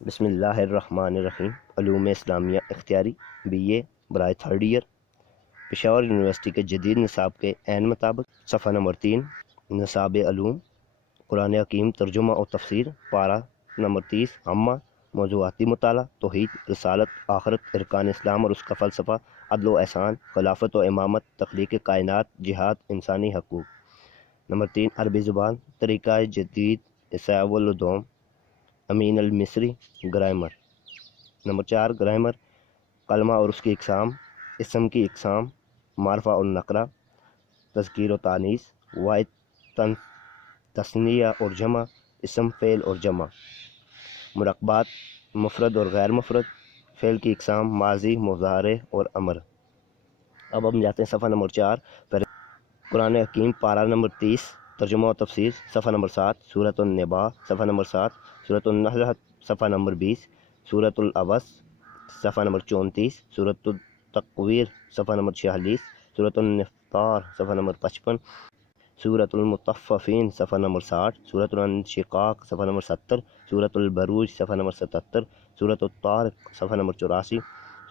بسم اللہ الرحمن الرحیم۔ علوم اسلامیہ اختیاری بی اے برائے 3rd ایئر، پشاور یونیورسٹی کے جدید نصاب کے عین مطابق صفحہ نمبر 3، نصاب علوم قرآن حکیم ترجمہ و تفسیر، پارہ نمبر 30، عامہ موضوعاتی مطالعہ، توحید، رسالت، آخرت، ارکان اسلام اور اس کا فلسفہ، عدل و احسان، خلافت و امامت، تخلیق کائنات، جہاد، انسانی حقوق۔ نمبر 3، عربی زبان، طریقہ جدید، اسعاء العلوم، امین المصری، گرامر۔ نمبر 4، گرامر، کلمہ اور اس کی اقسام، اسم کی اقسام، معرفہ اور نکرہ، تذکیر و تانیث، واحد تثنیہ اور جمع، اسم، فعل اور جمع، مرکبات، مفرد اور غیر مفرد، فعل کی اقسام، ماضی، مضارع اور امر۔ اب ہم جاتے ہیں صفحہ نمبر 4 پر، قرآن حکیم، پارہ نمبر 30، ترجمہ و تفسیر، صفحہ نمبر 7، سورۃ النباء، صفحہ نمبر 7، سورۃ النحل، صفحہ نمبر 20، سورۃ العبس، صفحہ نمبر 34، سورۃ التکویر، صفحہ نمبر 46، سورۃ الانفطار، صفحہ نمبر 55، سورۃ المطففین، صفحہ نمبر 60، سورۃ الانشقاق، صفحہ نمبر 70، سورۃ البروج، صفحہ نمبر 77، سورۃ الطارق، صفحہ نمبر 84،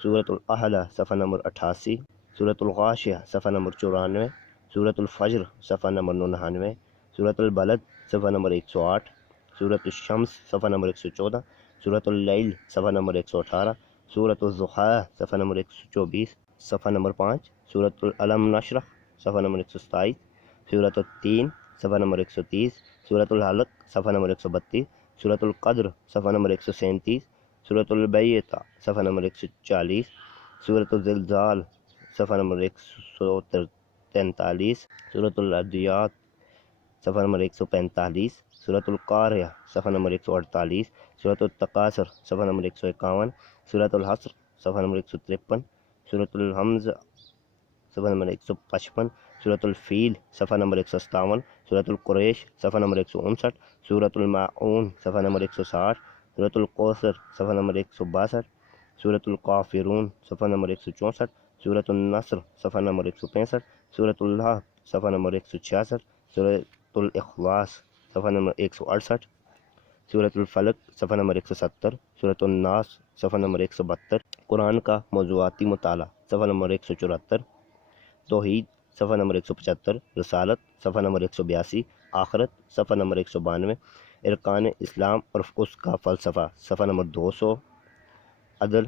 سورۃ الاعلیٰ، صفحہ نمبر 88، سورۃ الغاشیہ، صفحہ نمبر 94، سورۃ الفجر، صفحہ نمبر 99، سورۃ البلد، صفحہ نمبر 108، سورۃ الشمس، صفحہ نمبر 114، سورۃ اللیل، صفحہ نمبر 118، سورۃ الضحیٰ، صفحہ نمبر 124، صفحہ نمبر 5، سورۃ العلم نشرح، صفحہ نمبر 127، سورۃ التین، صفحہ نمبر 130، سورۃ الحلق، صفحہ نمبر 132، سورۃ القدر، صفحہ نمبر 137، سورۃ البیضہ، صفحہ نمبر 140، سورۃ الزلزال، صفحہ نمبر 143، سورۃ العادیات، صفحہ نمبر 145، سورۃ القاریہ، صفحہ نمبر 148، سورۃ التکاثر، صفحہ نمبر 151، سورۃ الحشر، صفحہ نمبر 153، سورۃ الحمزہ، صفحہ نمبر 155، سورۃ الفیل، صفحہ نمبر 157، سورۃ القریش، صفحہ نمبر 159، سورۃ الماعون، صفحہ نمبر 160، سورۃ الکوثر، صفحہ نمبر 162، سورۃ الکافرون، صفحہ نمبر 164، سورۃ النصر، صفحہ نمبر 165، سورۃ اللہ، صفحہ نمبر 166، سورۃ الاخلاص، صفحہ نمبر 168، سورۃ الفلق، صفحہ نمبر 170، سورۃ الناس، صفحہ نمبر 172، قرآن کا موضوعاتی مطالعہ، صفحہ نمبر 174، توحید، صفحہ نمبر 175، رسالت، صفحہ نمبر 182، آخرت، صفحہ نمبر 192، ارکان اسلام اور اس کا فلسفہ، صفحہ نمبر 200، عدل،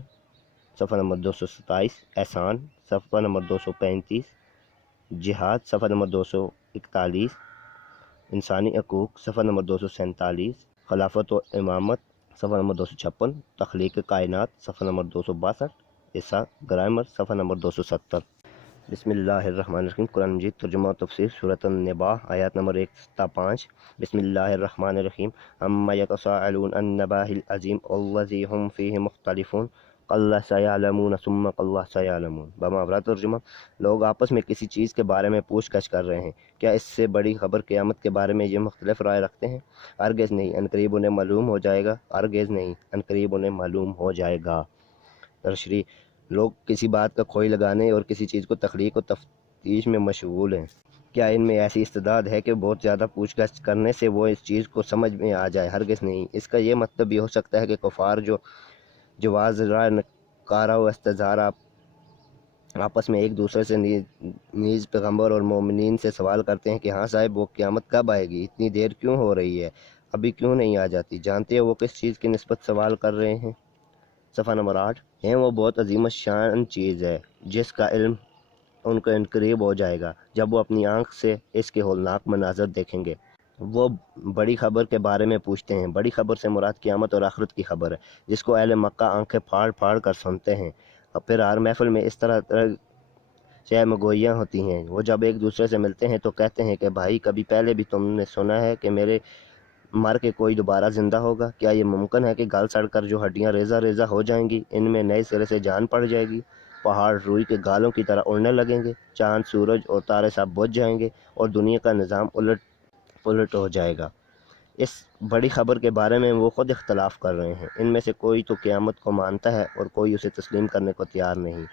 صفحہ نمبر 227، احسان، صفحہ نمبر 235، جہاد، صفحہ نمبر 241، انسانی حقوق، صفحہ نمبر 247، خلافت و امامت، صفحہ نمبر 256، تخلیق کائنات، صفحہ نمبر 262، عیسیٰ، گرامر، صفحہ نمبر 270۔ بسم اللہ الرحمن الرحیم۔ قرآن مجید ترجمہ و تفسیر، سورۃ النباء، آیات نمبر 1 تا 5۔ بسم اللہ الرحمن الرحیم۔ عما یتساءلون عن النبأ العظیم الذی هم فیہ مختلفون قل سیعلمون ثم قل سیعلمون۔ بمعنی ترجمہ، لوگ آپس میں کسی چیز کے بارے میں پوچھ گچھ کر رہے ہیں، کیا اس سے بڑی خبر قیامت کے بارے میں یہ مختلف رائے رکھتے ہیں؟ ہرگز نہیں، عنقریب انہیں معلوم ہو جائے گا، ہرگز نہیں، عنقریب انہیں معلوم ہو جائے گا۔ تشریح، لوگ کسی بات کا کھوئی لگانے اور کسی چیز کو تخلیق و تفتیش میں مشغول ہیں۔ کیا ان میں ایسی استعداد ہے کہ بہت زیادہ پوچھ گچھ کرنے سے وہ اس چیز کو سمجھ میں آ جائے؟ ہرگز نہیں۔ اس کا یہ مطلب بھی ہو سکتا ہے کہ کفار جو جواز رائے نکارہ و استظہار آپس میں ایک دوسرے سے نیز پیغمبر اور مومنین سے سوال کرتے ہیں کہ ہاں صاحب، وہ قیامت کب آئے گی؟ اتنی دیر کیوں ہو رہی ہے؟ ابھی کیوں نہیں آ جاتی؟ جانتے ہیں وہ کس چیز کی نسبت سوال کر رہے ہیں؟ صفحہ نمبر 8 ہیں، وہ بہت عظیم الشان چیز ہے جس کا علم ان کو عنقریب ہو جائے گا جب وہ اپنی آنکھ سے اس کے ہولناک مناظر دیکھیں گے۔ وہ بڑی خبر کے بارے میں پوچھتے ہیں۔ بڑی خبر سے مراد قیامت اور آخرت کی خبر ہے، جس کو اہل مکہ آنکھیں پھاڑ پھاڑ کر سنتے ہیں۔ اور پھر ہر محفل میں اس طرح شہ مگوئیاں ہوتی ہیں۔ وہ جب ایک دوسرے سے ملتے ہیں تو کہتے ہیں کہ بھائی، کبھی پہلے بھی تم نے سنا ہے کہ میرے مر کے کوئی دوبارہ زندہ ہوگا؟ کیا یہ ممکن ہے کہ گل سڑ کر جو ہڈیاں ریزہ ریزہ ہو جائیں گی، ان میں نئے سرے سے جان پڑ جائے گی؟ پہاڑ روئی کے گالوں کی طرح اڑنے لگیں گے، چاند، سورج اور تارے سب بجھ جائیں گے، اور دنیا کا نظام الٹ پلٹ ہو جائے گا۔ اس بڑی خبر کے بارے میں وہ خود اختلاف کر رہے ہیں۔ ان میں سے کوئی تو قیامت کو مانتا ہے اور کوئی اسے تسلیم کرنے کو تیار نہیں۔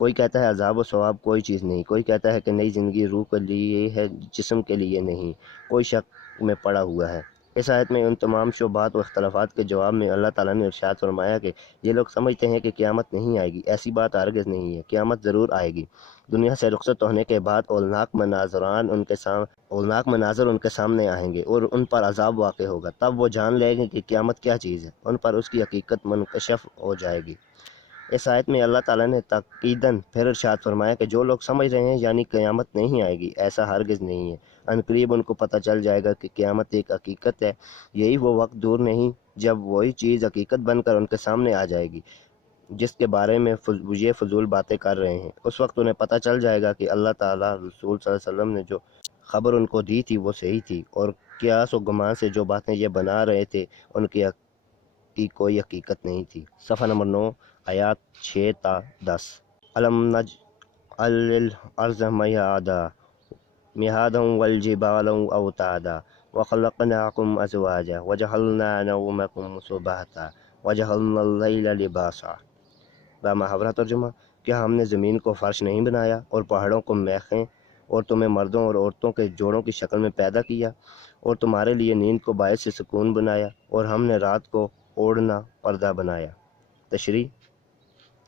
کوئی کہتا ہے عذاب و ثواب کوئی چیز نہیں، کوئی کہتا ہے کہ نئی زندگی روح کے لیے ہے، جسم کے لیے نہیں، کوئی شک میں پڑا ہوا ہے۔ اس آیت میں ان تمام شبہات و اختلافات کے جواب میں اللہ تعالیٰ نے ارشاد فرمایا کہ یہ لوگ سمجھتے ہیں کہ قیامت نہیں آئے گی، ایسی بات ہرگز نہیں ہے، قیامت ضرور آئے گی۔ دنیا سے رخصت ہونے کے بعد اولناک مناظر ان کے سامنے آئیں گے اور ان پر عذاب واقع ہوگا، تب وہ جان لیں گے کہ قیامت کیا چیز ہے، ان پر اس کی حقیقت منکشف ہو جائے گی۔ اس آیت میں اللہ تعالیٰ نے تاکیداً پھر ارشاد فرمایا کہ جو لوگ سمجھ رہے ہیں یعنی قیامت نہیں آئے گی، ایسا ہرگز نہیں ہے، عنقریب ان کو پتہ چل جائے گا کہ قیامت ایک حقیقت ہے، یہی وہ وقت دور نہیں جب وہی چیز حقیقت بن کر ان کے سامنے آ جائے گی جس کے بارے میں یہ فضول باتیں کر رہے ہیں۔ اس وقت انہیں پتہ چل جائے گا کہ اللہ تعالیٰ رسول صلی اللہ علیہ وسلم نے جو خبر ان کو دی تھی وہ صحیح تھی، اور قیاس و گمان سے جو باتیں یہ بنا رہے تھے ان کی کوئی حقیقت نہیں تھی۔ صفحہ نمبر 9 آیات 6 تا 10۔ الم نجعل الارض مہادا والجبال اوتادا وخلقناکم ازواجا وجعلنا نومکم سباتا وجعلنا اللیل لباسا۔ بامحاورہ ترجمہ، کیا ہم نے زمین کو فرش نہیں بنایا اور پہاڑوں کو میخیں اور تمہیں مردوں اور عورتوں کے جوڑوں کی شکل میں پیدا کیا، اور تمہارے لیے نیند کو باعث سے سکون بنایا، اور ہم نے رات کو اوڑھنا پردہ بنایا۔ تشریح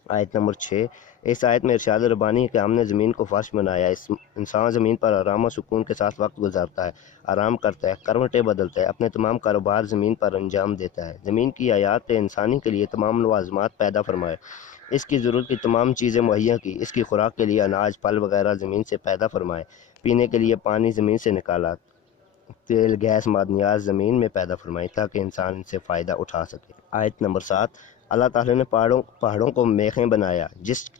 آیت نمبر 6۔ اس آیت میں ارشاد ربانی ہے کہ ہم نے زمین کو فرش بنایا۔ انسان زمین پر آرام و سکون کے ساتھ وقت گزارتا ہے، آرام کرتا ہے، کروٹیں بدلتا ہے، اپنے تمام کاروبار زمین پر انجام دیتا ہے۔ زمین کی حیات نے انسانی کے لیے تمام لوازمات پیدا فرمائے، اس کی ضرورت کی تمام چیزیں مہیا کی، اس کی خوراک کے لیے اناج پھل وغیرہ زمین سے پیدا فرمائے، پینے کے لیے پانی زمین سے نکالا، تیل گیس معدنیات زمین میں پیدا فرمائی تاکہ انسان ان سے فائدہ اٹھا سکے۔ آیت نمبر 7۔ اللہ تعالیٰ نے پہاڑوں کو میخیں بنایا، جس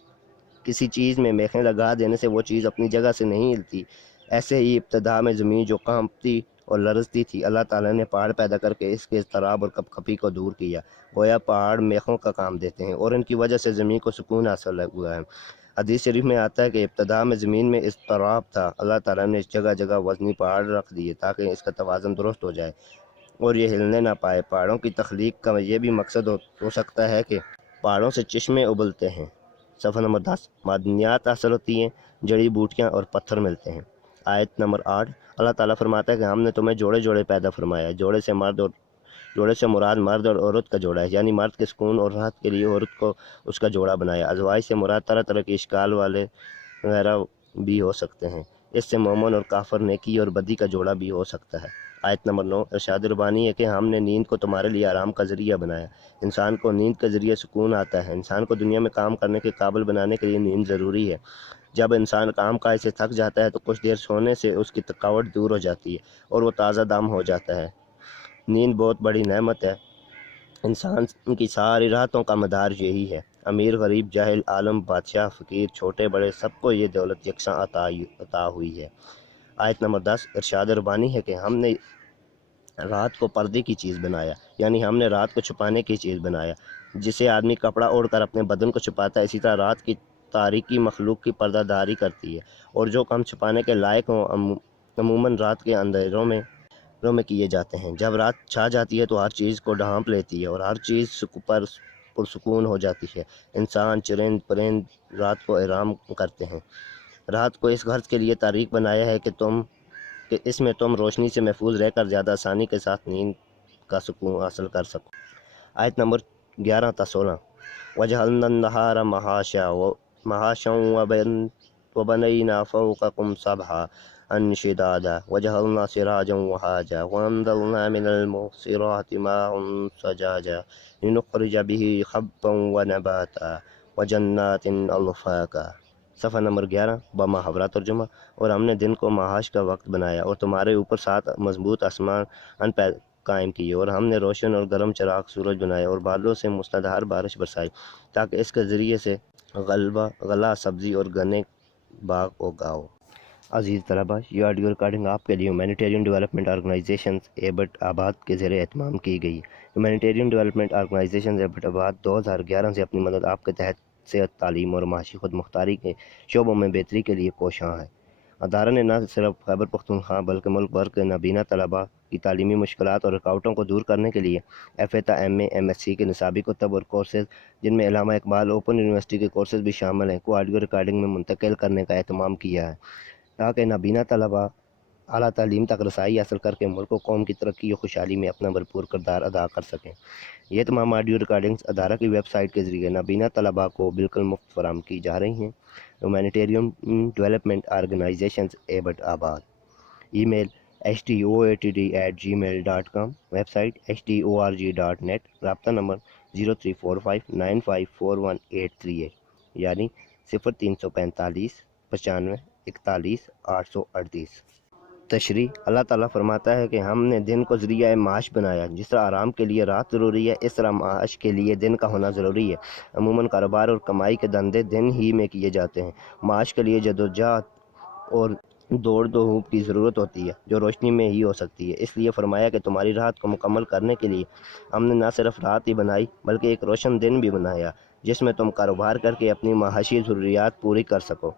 کسی چیز میں میخیں لگا دینے سے وہ چیز اپنی جگہ سے نہیں ہلتی، ایسے ہی ابتدا میں زمین جو کانپتی اور لرزتی تھی، اللہ تعالیٰ نے پہاڑ پیدا کر کے اس کے اضطراب اور کپ کپی کو دور کیا، گویا پہاڑ میخوں کا کام دیتے ہیں اور ان کی وجہ سے زمین کو سکون حاصل ہوا ہے۔ حدیث شریف میں آتا ہے کہ ابتدا میں زمین میں اضطراب تھا، اللہ تعالیٰ نے اس جگہ جگہ وزنی پہاڑ رکھ دیے تاکہ اس کا توازن درست ہو جائے اور یہ ہلنے نہ پائے۔ پہاڑوں کی تخلیق کا یہ بھی مقصد ہو سکتا ہے کہ پہاڑوں سے چشمے ابلتے ہیں۔ صفحہ نمبر 10۔ معدنیات حاصل ہوتی ہیں، جڑی بوٹیاں اور پتھر ملتے ہیں۔ آیت نمبر 8۔ اللہ تعالیٰ فرماتا ہے کہ ہم نے تمہیں جوڑے جوڑے پیدا فرمایا، جوڑے سے مراد مرد اور عورت کا جوڑا ہے، یعنی مرد کے سکون اور راحت کے لیے عورت کو اس کا جوڑا بنایا۔ ازواج سے مراد طرح طرح کے اشکال والے وغیرہ بھی ہو سکتے ہیں، اس سے مومن اور کافر، نیکی اور بدی کا جوڑا بھی ہو سکتا ہے۔ آیت نمبر 9۔ ارشاد ربانی ہے کہ ہم نے نیند کو تمہارے لیے آرام کا ذریعہ بنایا۔ انسان کو نیند کے ذریعے سکون آتا ہے۔ انسان کو دنیا میں کام کرنے کے قابل بنانے کے لیے نیند ضروری ہے۔ جب انسان کام کاج سے تھک جاتا ہے تو کچھ دیر سونے سے اس کی تھکاوٹ دور ہو جاتی ہے اور وہ تازہ دم ہو جاتا ہے۔ نیند بہت بڑی نعمت ہے، انسان کی ساری راحتوں کا مدار یہی ہے۔ امیر غریب جاہل عالم بادشاہ فقیر چھوٹے بڑے سب کو یہ دولت یکساں عطا ہوئی ہے۔ آیت نمبر 10۔ ارشاد ربانی ہے کہ ہم نے رات کو پردے کی چیز بنایا، یعنی ہم نے رات کو چھپانے کی چیز بنایا۔ جسے آدمی کپڑا اوڑھ کر اپنے بدن کو چھپاتا ہے، اسی طرح رات کی تاریکی مخلوق کی پردہ داری کرتی ہے، اور جو کام چھپانے کے لائق ہوں عموماً رات کے اندھیروں میں کیے جاتے ہیں۔ جب رات چھا جاتی ہے تو ہر چیز کو ڈھانپ لیتی ہے اور ہر چیز پرسکون ہو جاتی ہے۔ انسان، چرند پرند رات کو آرام کرتے ہیں۔ رات کو اس غرض کے لیے تاریک بنایا ہے کہ اس میں تم روشنی سے محفوظ رہ کر زیادہ آسانی کے ساتھ نیند کا سکون حاصل کر سکو۔ آیت نمبر 11 تا 16۔ وَجَعَلْنَا النَّهَارَ مَعَاشًا وَبَنَيْنَا فَوْقَكُمْ سَبْحًا شِدَادًا وَجَعَلْنَا سِرَاجًا وَهَّاجًا وَأَنزَلْنَا مِنَ الْمُعْصِرَاتِ مَاءً ثَجَّاجًا لِنُخْرِجَ بِهِ حَبًّا وَنَبَاتًا وَجَنَّاتٍ أَلْفَافًا۔ صفحہ نمبر 11۔ بامحاورہ ترجمہ، اور ہم نے دن کو معاش کا وقت بنایا اور تمہارے اوپر 7 مضبوط آسمان قائم کیے، اور ہم نے روشن اور گرم چراغ سورج بنائے اور بادلوں سے موسلادھار بارش برسائی تاکہ اس کے ذریعے سے غلہ سبزی اور گنے باغ اگاؤ۔ عزیز طلباء، یہ آڈیو ریکارڈنگ آپ کے لیے ہیومینیٹیرین ڈیولپمنٹ آرگنائزیشنز ایبٹ آباد کے زیر اہتمام کی گئی۔ ہیومینیٹیرین ڈیولپمنٹ آرگنائزیشنز ایبٹ آباد 2011 سے اپنی مدد آپ کے تحت صحت، تعلیم اور معاشی خود مختاری کے شعبوں میں بہتری کے لیے کوشاں ہے۔ ادارہ نے نہ صرف خیبر پختونخوا بلکہ ملک بھر کے نابینا طلباء کی تعلیمی مشکلات اور رکاوٹوں کو دور کرنے کے لیے ایف اے تا M A M S C کے نصابی کتب اور کورسز، جن میں علامہ اقبال اوپن یونیورسٹی کے کورسز بھی شامل ہیں، کو آڈیو ریکارڈنگ میں منتقل کرنے کا اہتمام کیا ہے تاکہ نابینا طلباء اعلیٰ تعلیم تک رسائی حاصل کر کے ملک و قوم کی ترقی و خوشحالی میں اپنا بھرپور کردار ادا کر سکیں۔ یہ تمام آڈیو ریکارڈنگز ادارہ کی ویب سائٹ کے ذریعے نابینا طلباء کو بالکل مفت فراہم کی جا رہی ہیں۔ ہیومینیٹیرین ڈیولپمنٹ آرگنائزیشنز ایبٹ آباد۔ ای میل HTOATD@gmail.com، ویب سائٹ HTORG.net، رابطہ نمبر 0345954138 یعنی 0345 95 41 838۔ تشریح: اللہ تعالیٰ فرماتا ہے کہ ہم نے دن کو ذریعہ معاش بنایا۔ جس طرح آرام کے لیے رات ضروری ہے، اس طرح معاش کے لیے دن کا ہونا ضروری ہے۔ عموماً کاروبار اور کمائی کے دھندے دن ہی میں کیے جاتے ہیں۔ معاش کے لیے جدوجہد اور دوڑ دھوپ کی ضرورت ہوتی ہے، جو روشنی میں ہی ہو سکتی ہے۔ اس لیے فرمایا کہ تمہاری راحت کو مکمل کرنے کے لیے ہم نے نہ صرف رات ہی بنائی بلکہ ایک روشن دن بھی بنایا، جس میں تم کاروبار کر کے اپنی معاشی ضروریات پوری کر سکو۔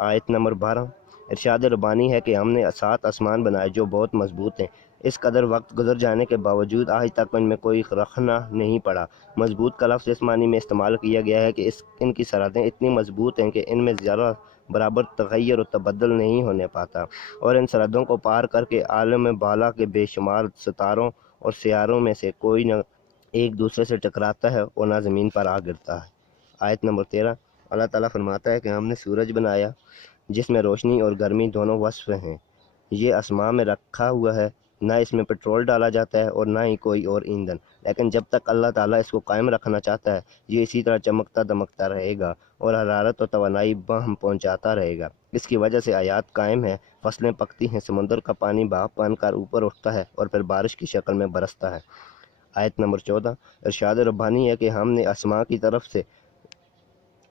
آیت نمبر 12۔ ارشاد ربانی ہے کہ ہم نے 7 آسمان بنائے جو بہت مضبوط ہیں۔ اس قدر وقت گزر جانے کے باوجود آج تک ان میں کوئی رخنا نہیں پڑا۔ مضبوط کا لفظ اس معنی میں استعمال کیا گیا ہے کہ ان کی سرحدیں اتنی مضبوط ہیں کہ ان میں ذرا برابر تغیر و تبدل نہیں ہونے پاتا، اور ان سرحدوں کو پار کر کے عالم بالا کے بے شمار ستاروں اور سیاروں میں سے کوئی نہ ایک دوسرے سے ٹکراتا ہے اور نہ زمین پر آ گرتا ہے۔ آیت نمبر 13۔ اللہ تعالیٰ فرماتا ہے کہ ہم نے سورج بنایا جس میں روشنی اور گرمی دونوں وصف ہیں۔ یہ آسمان میں رکھا ہوا ہے، نہ اس میں پٹرول ڈالا جاتا ہے اور نہ ہی کوئی اور ایندھن، لیکن جب تک اللہ تعالیٰ اس کو قائم رکھنا چاہتا ہے یہ اسی طرح چمکتا دمکتا رہے گا اور حرارت و توانائی بہم پہنچاتا رہے گا۔ اس کی وجہ سے آیات قائم ہیں، فصلیں پکتی ہیں، سمندر کا پانی بہا بن کر اوپر اٹھتا ہے اور پھر بارش کی شکل میں برستا ہے۔ آیت نمبر 14۔ ارشاد ربانی ہے کہ ہم نے آسمان کی طرف سے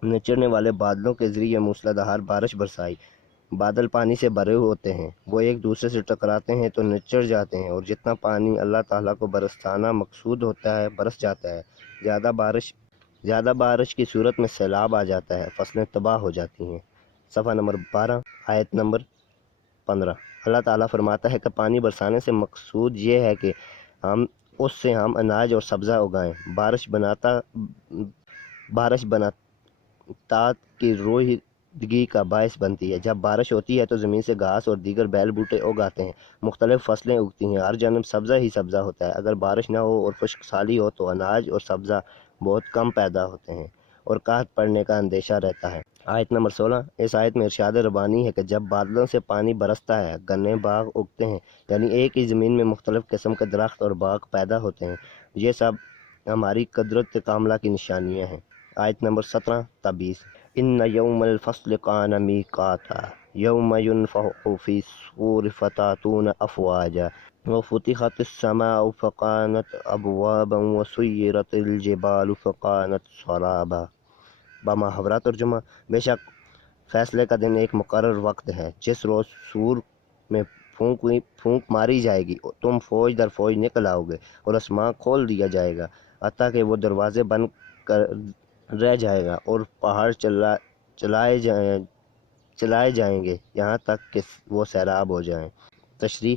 نچرنے والے بادلوں کے ذریعے موسلادھار بارش برسائی۔ بادل پانی سے بھرے ہوتے ہیں، وہ ایک دوسرے سے ٹکراتے ہیں تو نچڑ جاتے ہیں، اور جتنا پانی اللہ تعالیٰ کو برسانا مقصود ہوتا ہے برس جاتا ہے۔ زیادہ بارش کی صورت میں سیلاب آ جاتا ہے، فصلیں تباہ ہو جاتی ہیں۔ صفحہ نمبر 12، آیت نمبر 15۔ اللہ تعالیٰ فرماتا ہے کہ پانی برسانے سے مقصود یہ ہے کہ اس سے ہم اناج اور سبزہ اگائیں۔ بارش بنات کی روحیدگی کا باعث بنتی ہے۔ جب بارش ہوتی ہے تو زمین سے گھاس اور دیگر بیل بوٹے اگ آتے ہیں، مختلف فصلیں اگتی ہیں، ہر جانب سبزہ ہی سبزہ ہوتا ہے۔ اگر بارش نہ ہو اور خشک سالی ہو تو اناج اور سبزہ بہت کم پیدا ہوتے ہیں اور قحط پڑنے کا اندیشہ رہتا ہے۔ آیت نمبر 16۔ اس آیت میں ارشاد ربانی ہے کہ جب بادلوں سے پانی برستا ہے گنے باغ اگتے ہیں، یعنی ایک ہی زمین میں مختلف قسم کے درخت اور باغ پیدا ہوتے ہیں۔ یہ سب ہماری قدرت کاملہ کی نشانیاں ہیں۔ آیت نمبر 17 تا 20۔ ان یوم الفصل کان میقاتا یوم ینفخ فی الصور فتأتون افواجا وفتحت السماء فکانت ابوابا وسیرت الجبال فکانت سرابا۔ بمحاورہ ترجمہ: بے شک فیصلے کا دن ایک مقرر وقت ہے، جس روز سور میں پھونک ماری جائے گی، تم فوج در فوج نکل آؤ گے اور آسمان کھول دیا جائے گا حتیٰ کہ وہ دروازے بند کر رہ جائے گا اور پہاڑ چلائے جائیں گے یہاں تک کہ وہ سیراب ہو جائیں۔ تشریح: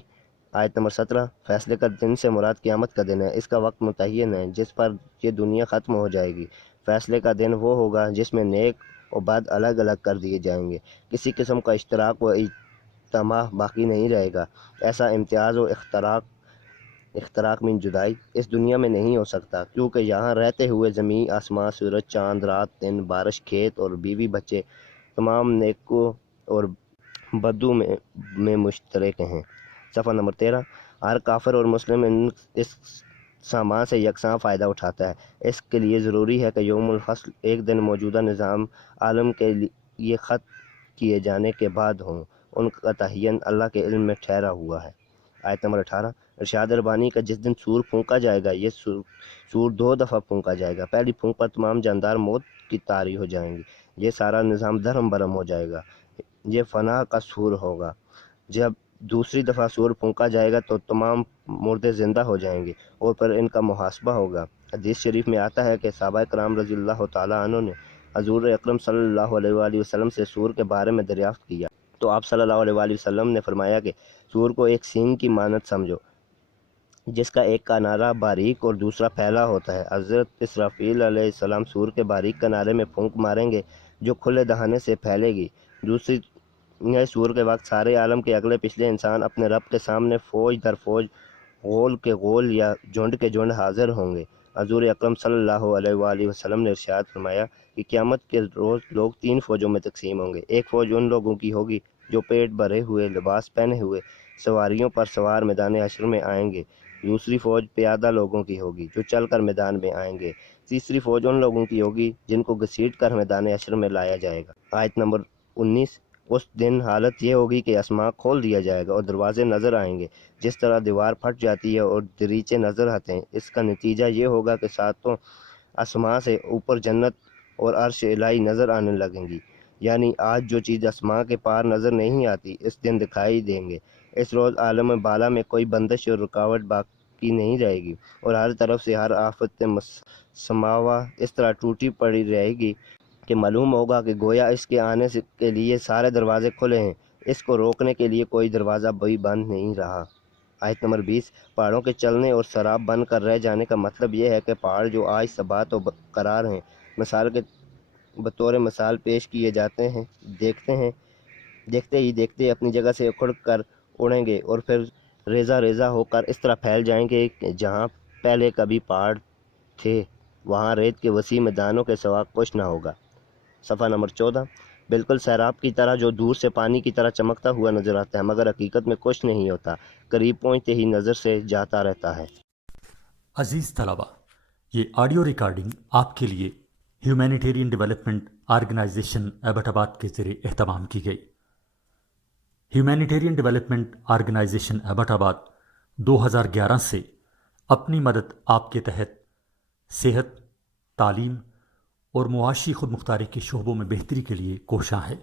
آیت نمبر 17۔ فیصلے کا دن سے مراد قیامت کا دن ہے۔ اس کا وقت متعین ہے جس پر یہ دنیا ختم ہو جائے گی۔ فیصلے کا دن وہ ہوگا جس میں نیک و بد الگ الگ کر دیے جائیں گے، کسی قسم کا اشتراک و اجتماع باقی نہیں رہے گا۔ ایسا امتیاز و اختراق من جدائی اس دنیا میں نہیں ہو سکتا، کیونکہ یہاں رہتے ہوئے زمین، آسمان، سورج، چاند، رات، دن، بارش، کھیت اور بیوی بچے تمام نیکو اور بدو میں مشترک ہیں۔ صفحہ نمبر 13۔ ہر کافر اور مسلم اس سامان سے یکساں فائدہ اٹھاتا ہے۔ اس کے لیے ضروری ہے کہ یوم الفصل ایک دن موجودہ نظام عالم کے لیے ختم کیے جانے کے بعد ہوں۔ ان کا تعین اللہ کے علم میں ٹھہرا ہوا ہے۔ آیت نمبر 18۔ ارشاد ربانی کا جس دن سور پھونکا جائے گا، یہ سور 2 دفعہ پھونکا جائے گا۔ پہلی پھونک پر تمام جاندار موت کی طاری ہو جائیں گے، یہ سارا نظام دھرم برہم ہو جائے گا، یہ فنا کا سور ہوگا۔ جب دوسری دفعہ سور پھونکا جائے گا تو تمام مردے زندہ ہو جائیں گے اور پھر ان کا محاسبہ ہوگا۔ حدیث شریف میں آتا ہے کہ صحابہ کرام رضی اللہ تعالیٰ عنہ نے حضور اکرم صلی اللہ علیہ وآلہ وسلم سے سور کے بارے میں دریافت کیا تو آپ صلی اللہ علیہ وآلہ وسلم نے فرمایا کہ سور کو ایک سینگ کی مانند سمجھو، جس کا ایک کنارہ باریک اور دوسرا پھیلا ہوتا ہے۔ حضرت اسرافیل علیہ السلام سور کے باریک کنارے میں پھونک ماریں گے جو کھلے دہانے سے پھیلے گی، دوسری یہ سور کے وقت سارے عالم کے اگلے پچھلے انسان اپنے رب کے سامنے فوج در فوج، غول کے غول یا جھنڈ کے جھنڈ حاضر ہوں گے۔ حضور اکرم صلی اللہ علیہ وآلہ وسلم نے ارشاد فرمایا کہ قیامت کے روز لوگ 3 فوجوں میں تقسیم ہوں گے۔ ایک فوج ان لوگوں کی ہوگی جو پیٹ بھرے ہوئے، لباس پہنے ہوئے، سواریوں پر سوار میدان حشر میں آئیں گے۔ دوسری فوج پیادہ لوگوں کی ہوگی جو چل کر میدان میں آئیں گے۔ تیسری فوج ان لوگوں کی ہوگی جن کو گھسیٹ کر میدان حشر میں لایا جائے گا۔ آیت نمبر 19۔ اس دن حالت یہ ہوگی کہ آسمان کھول دیا جائے گا اور دروازے نظر آئیں گے، جس طرح دیوار پھٹ جاتی ہے اور دریچے نظر آتے ہیں۔ اس کا نتیجہ یہ ہوگا کہ ساتوں آسمان سے اوپر جنت اور عرش الہی نظر آنے لگیں گی، یعنی آج جو چیز آسمان کے پار نظر نہیں آتی اس دن دکھائی دیں گے۔ اس روز عالم بالا میں کوئی بندش اور رکاوٹ باقی نہیں رہے گی، اور ہر طرف سے ہر آفت سماوا اس طرح ٹوٹی پڑی رہے گی کہ معلوم ہوگا کہ گویا اس کے آنے کے لیے سارے دروازے کھلے ہیں، اس کو روکنے کے لیے کوئی دروازہ بھی بند نہیں رہا۔ آیت نمبر 20۔ پہاڑوں کے چلنے اور سراب بن کر رہ جانے کا مطلب یہ ہے کہ پہاڑ جو آج ثبات و قرار ہیں، مثال کے بطور مثال پیش کیے جاتے ہیں، دیکھتے ہی دیکھتے اپنی جگہ سے اکھڑ کر اڑیں گے اور پھر ریزہ ریزہ ہو کر اس طرح پھیل جائیں گے کہ جہاں پہلے کبھی پہاڑ تھے وہاں ریت کے وسیع میدانوں کے سوا کچھ نہ ہوگا۔ صفحہ نمبر 14۔ بالکل سیراب کی طرح جو دور سے پانی کی طرح چمکتا ہوا نظر آتا ہے مگر حقیقت میں کچھ نہیں ہوتا، قریب پہنچتے ہی نظر سے جاتا رہتا ہے۔ عزیز طلبہ، یہ آڈیو ریکارڈنگ آپ کے لیے ہیومینیٹیرین ڈیولپمنٹ آرگنائزیشن ایبٹ آباد کے ذریعے اہتمام کی گئی۔ ہیومینیٹیرین ڈیولپمنٹ آرگنائزیشن ایبٹ آباد 2011 سے اپنی مدد آپ کے تحت صحت، تعلیم اور معاشی خود مختاری کے شعبوں میں بہتری کے لیے کوشاں ہے۔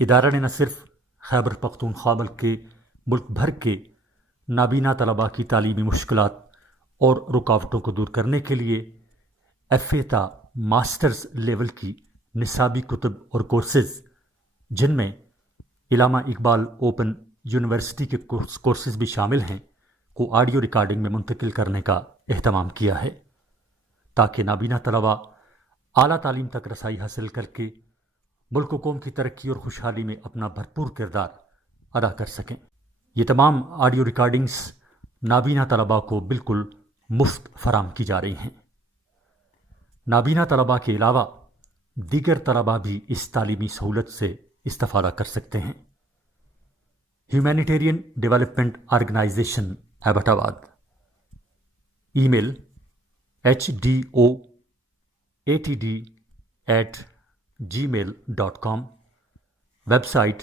ادارہ نے نہ صرف خیبر پختونخوا بلکہ ملک بھر کے نابینا طلباء کی تعلیمی مشکلات اور رکاوٹوں کو دور کرنے کے لیے FA تا ماسٹرز لیول کی نصابی کتب اور کورسز، جن میں علامہ اقبال اوپن یونیورسٹی کے کورسز بھی شامل ہیں، کو آڈیو ریکارڈنگ میں منتقل کرنے کا اہتمام کیا ہے تاکہ نابینا طلباء اعلیٰ تعلیم تک رسائی حاصل کر کے ملک و قوم کی ترقی اور خوشحالی میں اپنا بھرپور کردار ادا کر سکیں۔ یہ تمام آڈیو ریکارڈنگز نابینا طلباء کو بالکل مفت فراہم کی جا رہی ہیں۔ نابینا طلباء کے علاوہ دیگر طلباء بھی اس تعلیمی سہولت سے استفادہ کر سکتے ہیں۔ ہیومینیٹیرین ڈیولپمنٹ آرگنائزیشن ایبٹ آباد، ای میل HDOATD@gmail.com، ویب سائٹ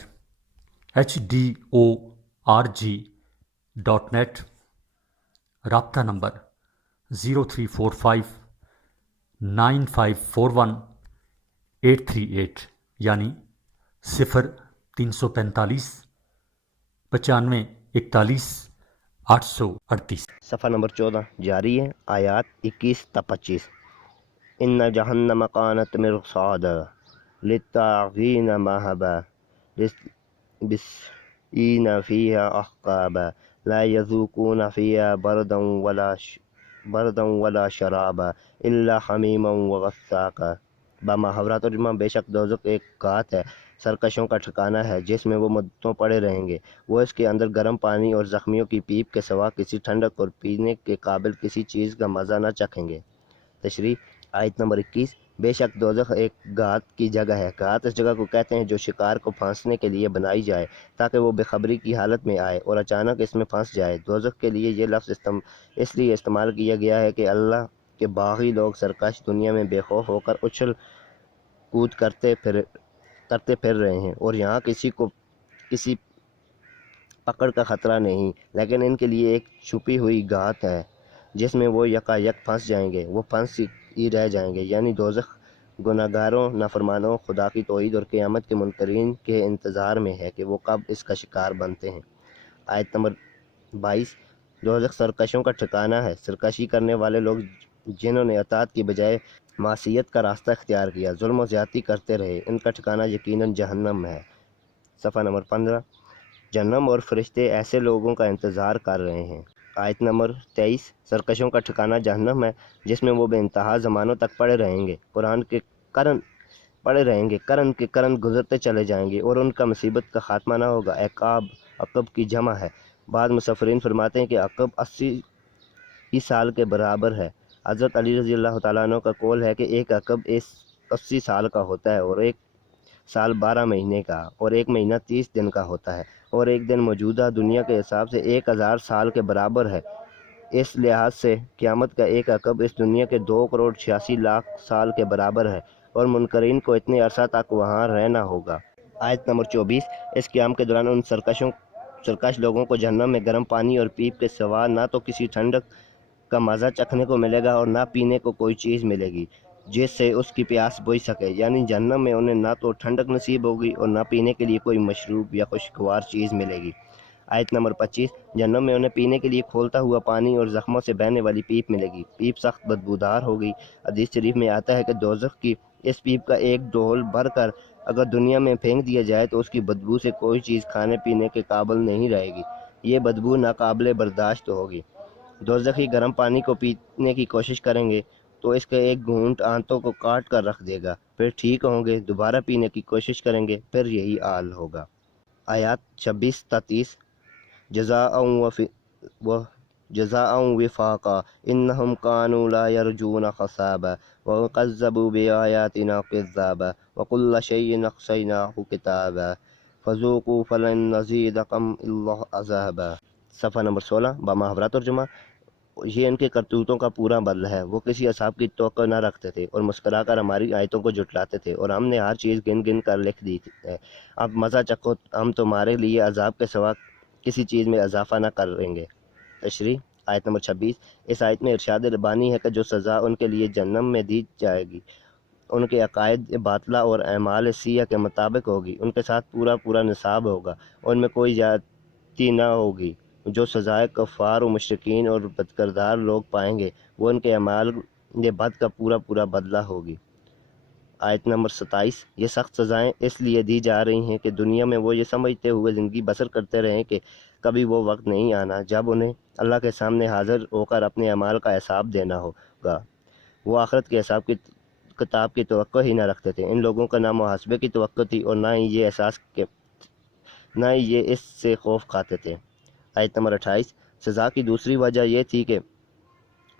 HDORG.net، رابطہ نمبر 03459541-838 یعنی 0345 9541 838۔ صفحہ نمبر 14 جاری ہے۔ آیات 21 تا 25۔ ان جہنم کانت مرصادا للطاغین مآبا لسبسین فیہا احقابا لا یذوقون فیہا بردا ولا شرابا الا حمیما وغساقا۔ بامحاورہ ترجمہ: بے شک دوزخ ایک گھات ہے، سرکشوں کا ٹھکانہ ہے جس میں وہ مدتوں پڑے رہیں گے، وہ اس کے اندر گرم پانی اور زخمیوں کی پیپ کے سوا کسی ٹھنڈک اور پینے کے قابل کسی چیز کا مزہ نہ چکھیں گے۔ تشریح: آیت نمبر 21۔ بے شک دوزخ ایک گھات کی جگہ ہے۔ گھات اس جگہ کو کہتے ہیں جو شکار کو پھانسنے کے لیے بنائی جائے تاکہ وہ بے خبری کی حالت میں آئے اور اچانک اس میں پھنس جائے۔ دوزخ کے لیے یہ لفظ اس لیے استعمال کیا گیا ہے کہ اللہ کے باغی لوگ سرکش دنیا میں بے خوف ہو کر اچھل کود کرتے پھر رہے ہیں اور یہاں کسی کو کسی پکڑ کا خطرہ نہیں، لیکن ان کے لیے ایک چھپی ہوئی گھات ہے جس میں وہ یکا یک پھنس جائیں گے، وہ پھنس ہی رہ جائیں گے، یعنی دوزخ گناہگاروں، نافرمانوں، خدا کی توحید اور قیامت کے منکرین کے انتظار میں ہے کہ وہ کب اس کا شکار بنتے ہیں۔ آیت نمبر 22۔ دوزخ سرکشوں کا ٹھکانہ ہے۔ سرکشی کرنے والے لوگ جنہوں نے اطاعت کی بجائے معصیت کا راستہ اختیار کیا، ظلم و زیادتی کرتے رہے، ان کا ٹھکانہ یقیناً جہنم ہے۔ صفحہ نمبر 15۔ جہنم اور فرشتے ایسے لوگوں کا انتظار کر رہے ہیں۔ آیت نمبر 23۔ سرکشوں کا ٹھکانہ جہنم ہے جس میں وہ بے انتہا زمانوں تک پڑے رہیں گے۔ قرآن کے قرن پڑے رہیں گے، کرن کے کرن گزرتے چلے جائیں گے اور ان کا مصیبت کا خاتمہ نہ ہوگا۔ عقاب عقب کی جمع ہے۔ بعض مصفرین فرماتے ہیں کہ عقب 80 سال کے برابر ہے۔ حضرت علی رضی اللہ تعالیٰ عنہ کا قول ہے کہ ایک عقب 80 سال کا ہوتا ہے، اور ایک سال 12 مہینے کا، اور ایک مہینہ 30 دن کا ہوتا ہے، اور ایک دن موجودہ دنیا کے حساب سے 1000 سال کے برابر ہے۔ اس لحاظ سے قیامت کا ایک عقب اس دنیا کے 2,86,00,000 سال کے برابر ہے، اور منکرین کو اتنے عرصہ تک وہاں رہنا ہوگا۔ آیت نمبر 24۔ اس قیام کے دوران ان سرکش لوگوں کو جہنم میں گرم پانی اور پیپ کے سوا نہ تو کسی ٹھنڈک کا مزہ چکھنے کو ملے گا اور نہ پینے کو کوئی چیز ملے گی جس سے اس کی پیاس بجھ سکے، یعنی جہنم میں انہیں نہ تو ٹھنڈک نصیب ہوگی اور نہ پینے کے لیے کوئی مشروب یا خوشگوار چیز ملے گی۔ آیت نمبر 25۔ جہنم میں انہیں پینے کے لیے کھولتا ہوا پانی اور زخموں سے بہنے والی پیپ ملے گی۔ پیپ سخت بدبودار ہوگی۔ حدیث شریف میں آتا ہے کہ دوزخ کی اس پیپ کا ایک ڈول بھر کر اگر دنیا میں پھینک دیا جائے تو اس کی بدبو سے کوئی چیز کھانے پینے کے قابل نہیں رہے گی، یہ بدبو ناقابل برداشت ہوگی۔ دوزخی گرم پانی کو پینے کی کوشش کریں گے تو اس کے ایک گھونٹ آنتوں کو کاٹ کر رکھ دے گا، پھر ٹھیک ہوں گے، دوبارہ پینے کی کوشش کریں گے، پھر یہی حال ہوگا۔ آیات 26 تا 30۔ جزاء وفاقا انہم کانوا لا یرجون حسابا وکذبوا بآیاتنا کذابا وکل شیء احصیناہ کتابا فذوقوا فلن نزیدکم الا عذابا۔ صفحہ نمبر 16۔ بامحاورہ ترجمہ۔ یہ ان کے کرتوتوں کا پورا بدلہ ہے۔ وہ کسی عذاب کی توقع نہ رکھتے تھے اور مسکرا کر ہماری آیتوں کو جھٹلاتے تھے، اور ہم نے ہر چیز گن گن کر لکھ دی ہے۔ اب مزہ چکھو، ہم تمہارے لیے عذاب کے سوا کسی چیز میں اضافہ نہ کریں گے۔ تشریح۔ آیت نمبر 26۔ اس آیت میں ارشاد ربانی ہے کہ جو سزا ان کے لیے جہنم میں دی جائے گی ان کے عقائد باطلہ اور اعمال سیئہ کے مطابق ہوگی، ان کے ساتھ پورا نصاب ہوگا، اور ان میں کوئی زیادتی نہ ہوگی۔ جو سزائے کفار و مشرکین اور بدکردار لوگ پائیں گے وہ ان کے اعمال بد کا پورا بدلہ ہوگی۔ آیت نمبر 27۔ یہ سخت سزائیں اس لیے دی جا رہی ہیں کہ دنیا میں وہ یہ سمجھتے ہوئے زندگی بسر کرتے رہیں کہ کبھی وہ وقت نہیں آنا جب انہیں اللہ کے سامنے حاضر ہو کر اپنے اعمال کا حساب دینا ہوگا۔ وہ آخرت کے حساب کی کتاب کی توقع ہی نہ رکھتے تھے۔ ان لوگوں کا نہ محاسبے کی توقع تھی اور نہ ہی یہ اس سے خوف کھاتے تھے۔ آیت نمبر 28۔ سزا کی دوسری وجہ یہ تھی کہ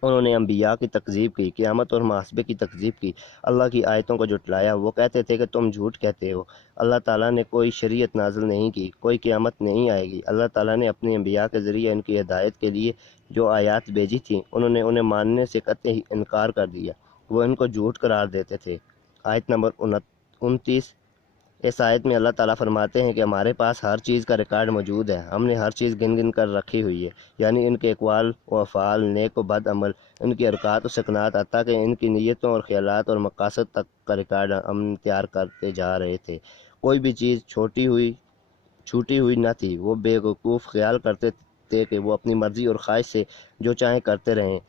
انہوں نے انبیاء کی تکذیب کی، قیامت اور محاسبے کی تکذیب کی، اللہ کی آیتوں کو جھٹلایا۔ وہ کہتے تھے کہ تم جھوٹ کہتے ہو، اللہ تعالیٰ نے کوئی شریعت نازل نہیں کی، کوئی قیامت نہیں آئے گی۔ اللہ تعالیٰ نے اپنے انبیاء کے ذریعے ان کی ہدایت کے لیے جو آیات بھیجی تھیں انہیں ماننے سے قطعی انکار کر دیا، وہ ان کو جھوٹ قرار دیتے تھے۔ آیت نمبر 29۔ اس آیت میں اللہ تعالیٰ فرماتے ہیں کہ ہمارے پاس ہر چیز کا ریکارڈ موجود ہے، ہم نے ہر چیز گن گن کر رکھی ہوئی ہے، یعنی ان کے اقوال و افعال، نیک و بد عمل، ان کی حرکات و سکنات، حتیٰ کہ ان کی نیتوں اور خیالات اور مقاصد تک کا ریکارڈ ہم تیار کرتے جا رہے تھے۔ کوئی بھی چیز چھوٹی ہوئی نہ تھی۔ وہ بے وقوف خیال کرتے تھے کہ وہ اپنی مرضی اور خواہش سے جو چاہیں کرتے رہیں،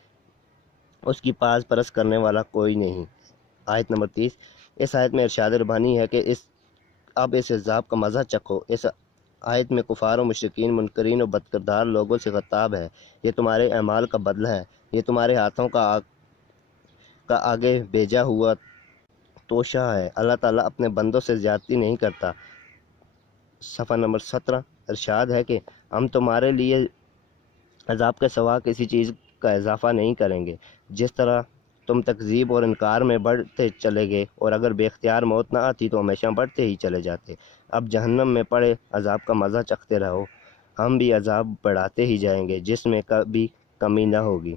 اس کی پاس پرست کرنے والا کوئی نہیں۔ آیت نمبر 30۔ اس آیت میں ارشاد ربانی ہے کہ اب اس عذاب کا مزہ چکھو۔ اس آیت میں کفار و مشرکین، منکرین و بدکردار لوگوں سے خطاب ہے۔ یہ تمہارے اعمال کا بدلہ ہے، یہ تمہارے ہاتھوں کا آگے بھیجا ہوا توشہ ہے۔ اللہ تعالیٰ اپنے بندوں سے زیادتی نہیں کرتا۔ صفحہ نمبر 17۔ ارشاد ہے کہ ہم تمہارے لیے عذاب کے سوا کسی چیز کا اضافہ نہیں کریں گے۔ جس طرح تم تکذیب اور انکار میں بڑھتے چلے گئے اور اگر بے اختیار موت نہ آتی تو ہمیشہ بڑھتے ہی چلے جاتے۔ اب جہنم میں پڑے عذاب کا مزہ چکھتے رہو، ہم بھی عذاب بڑھاتے ہی جائیں گے جس میں کبھی کمی نہ ہوگی۔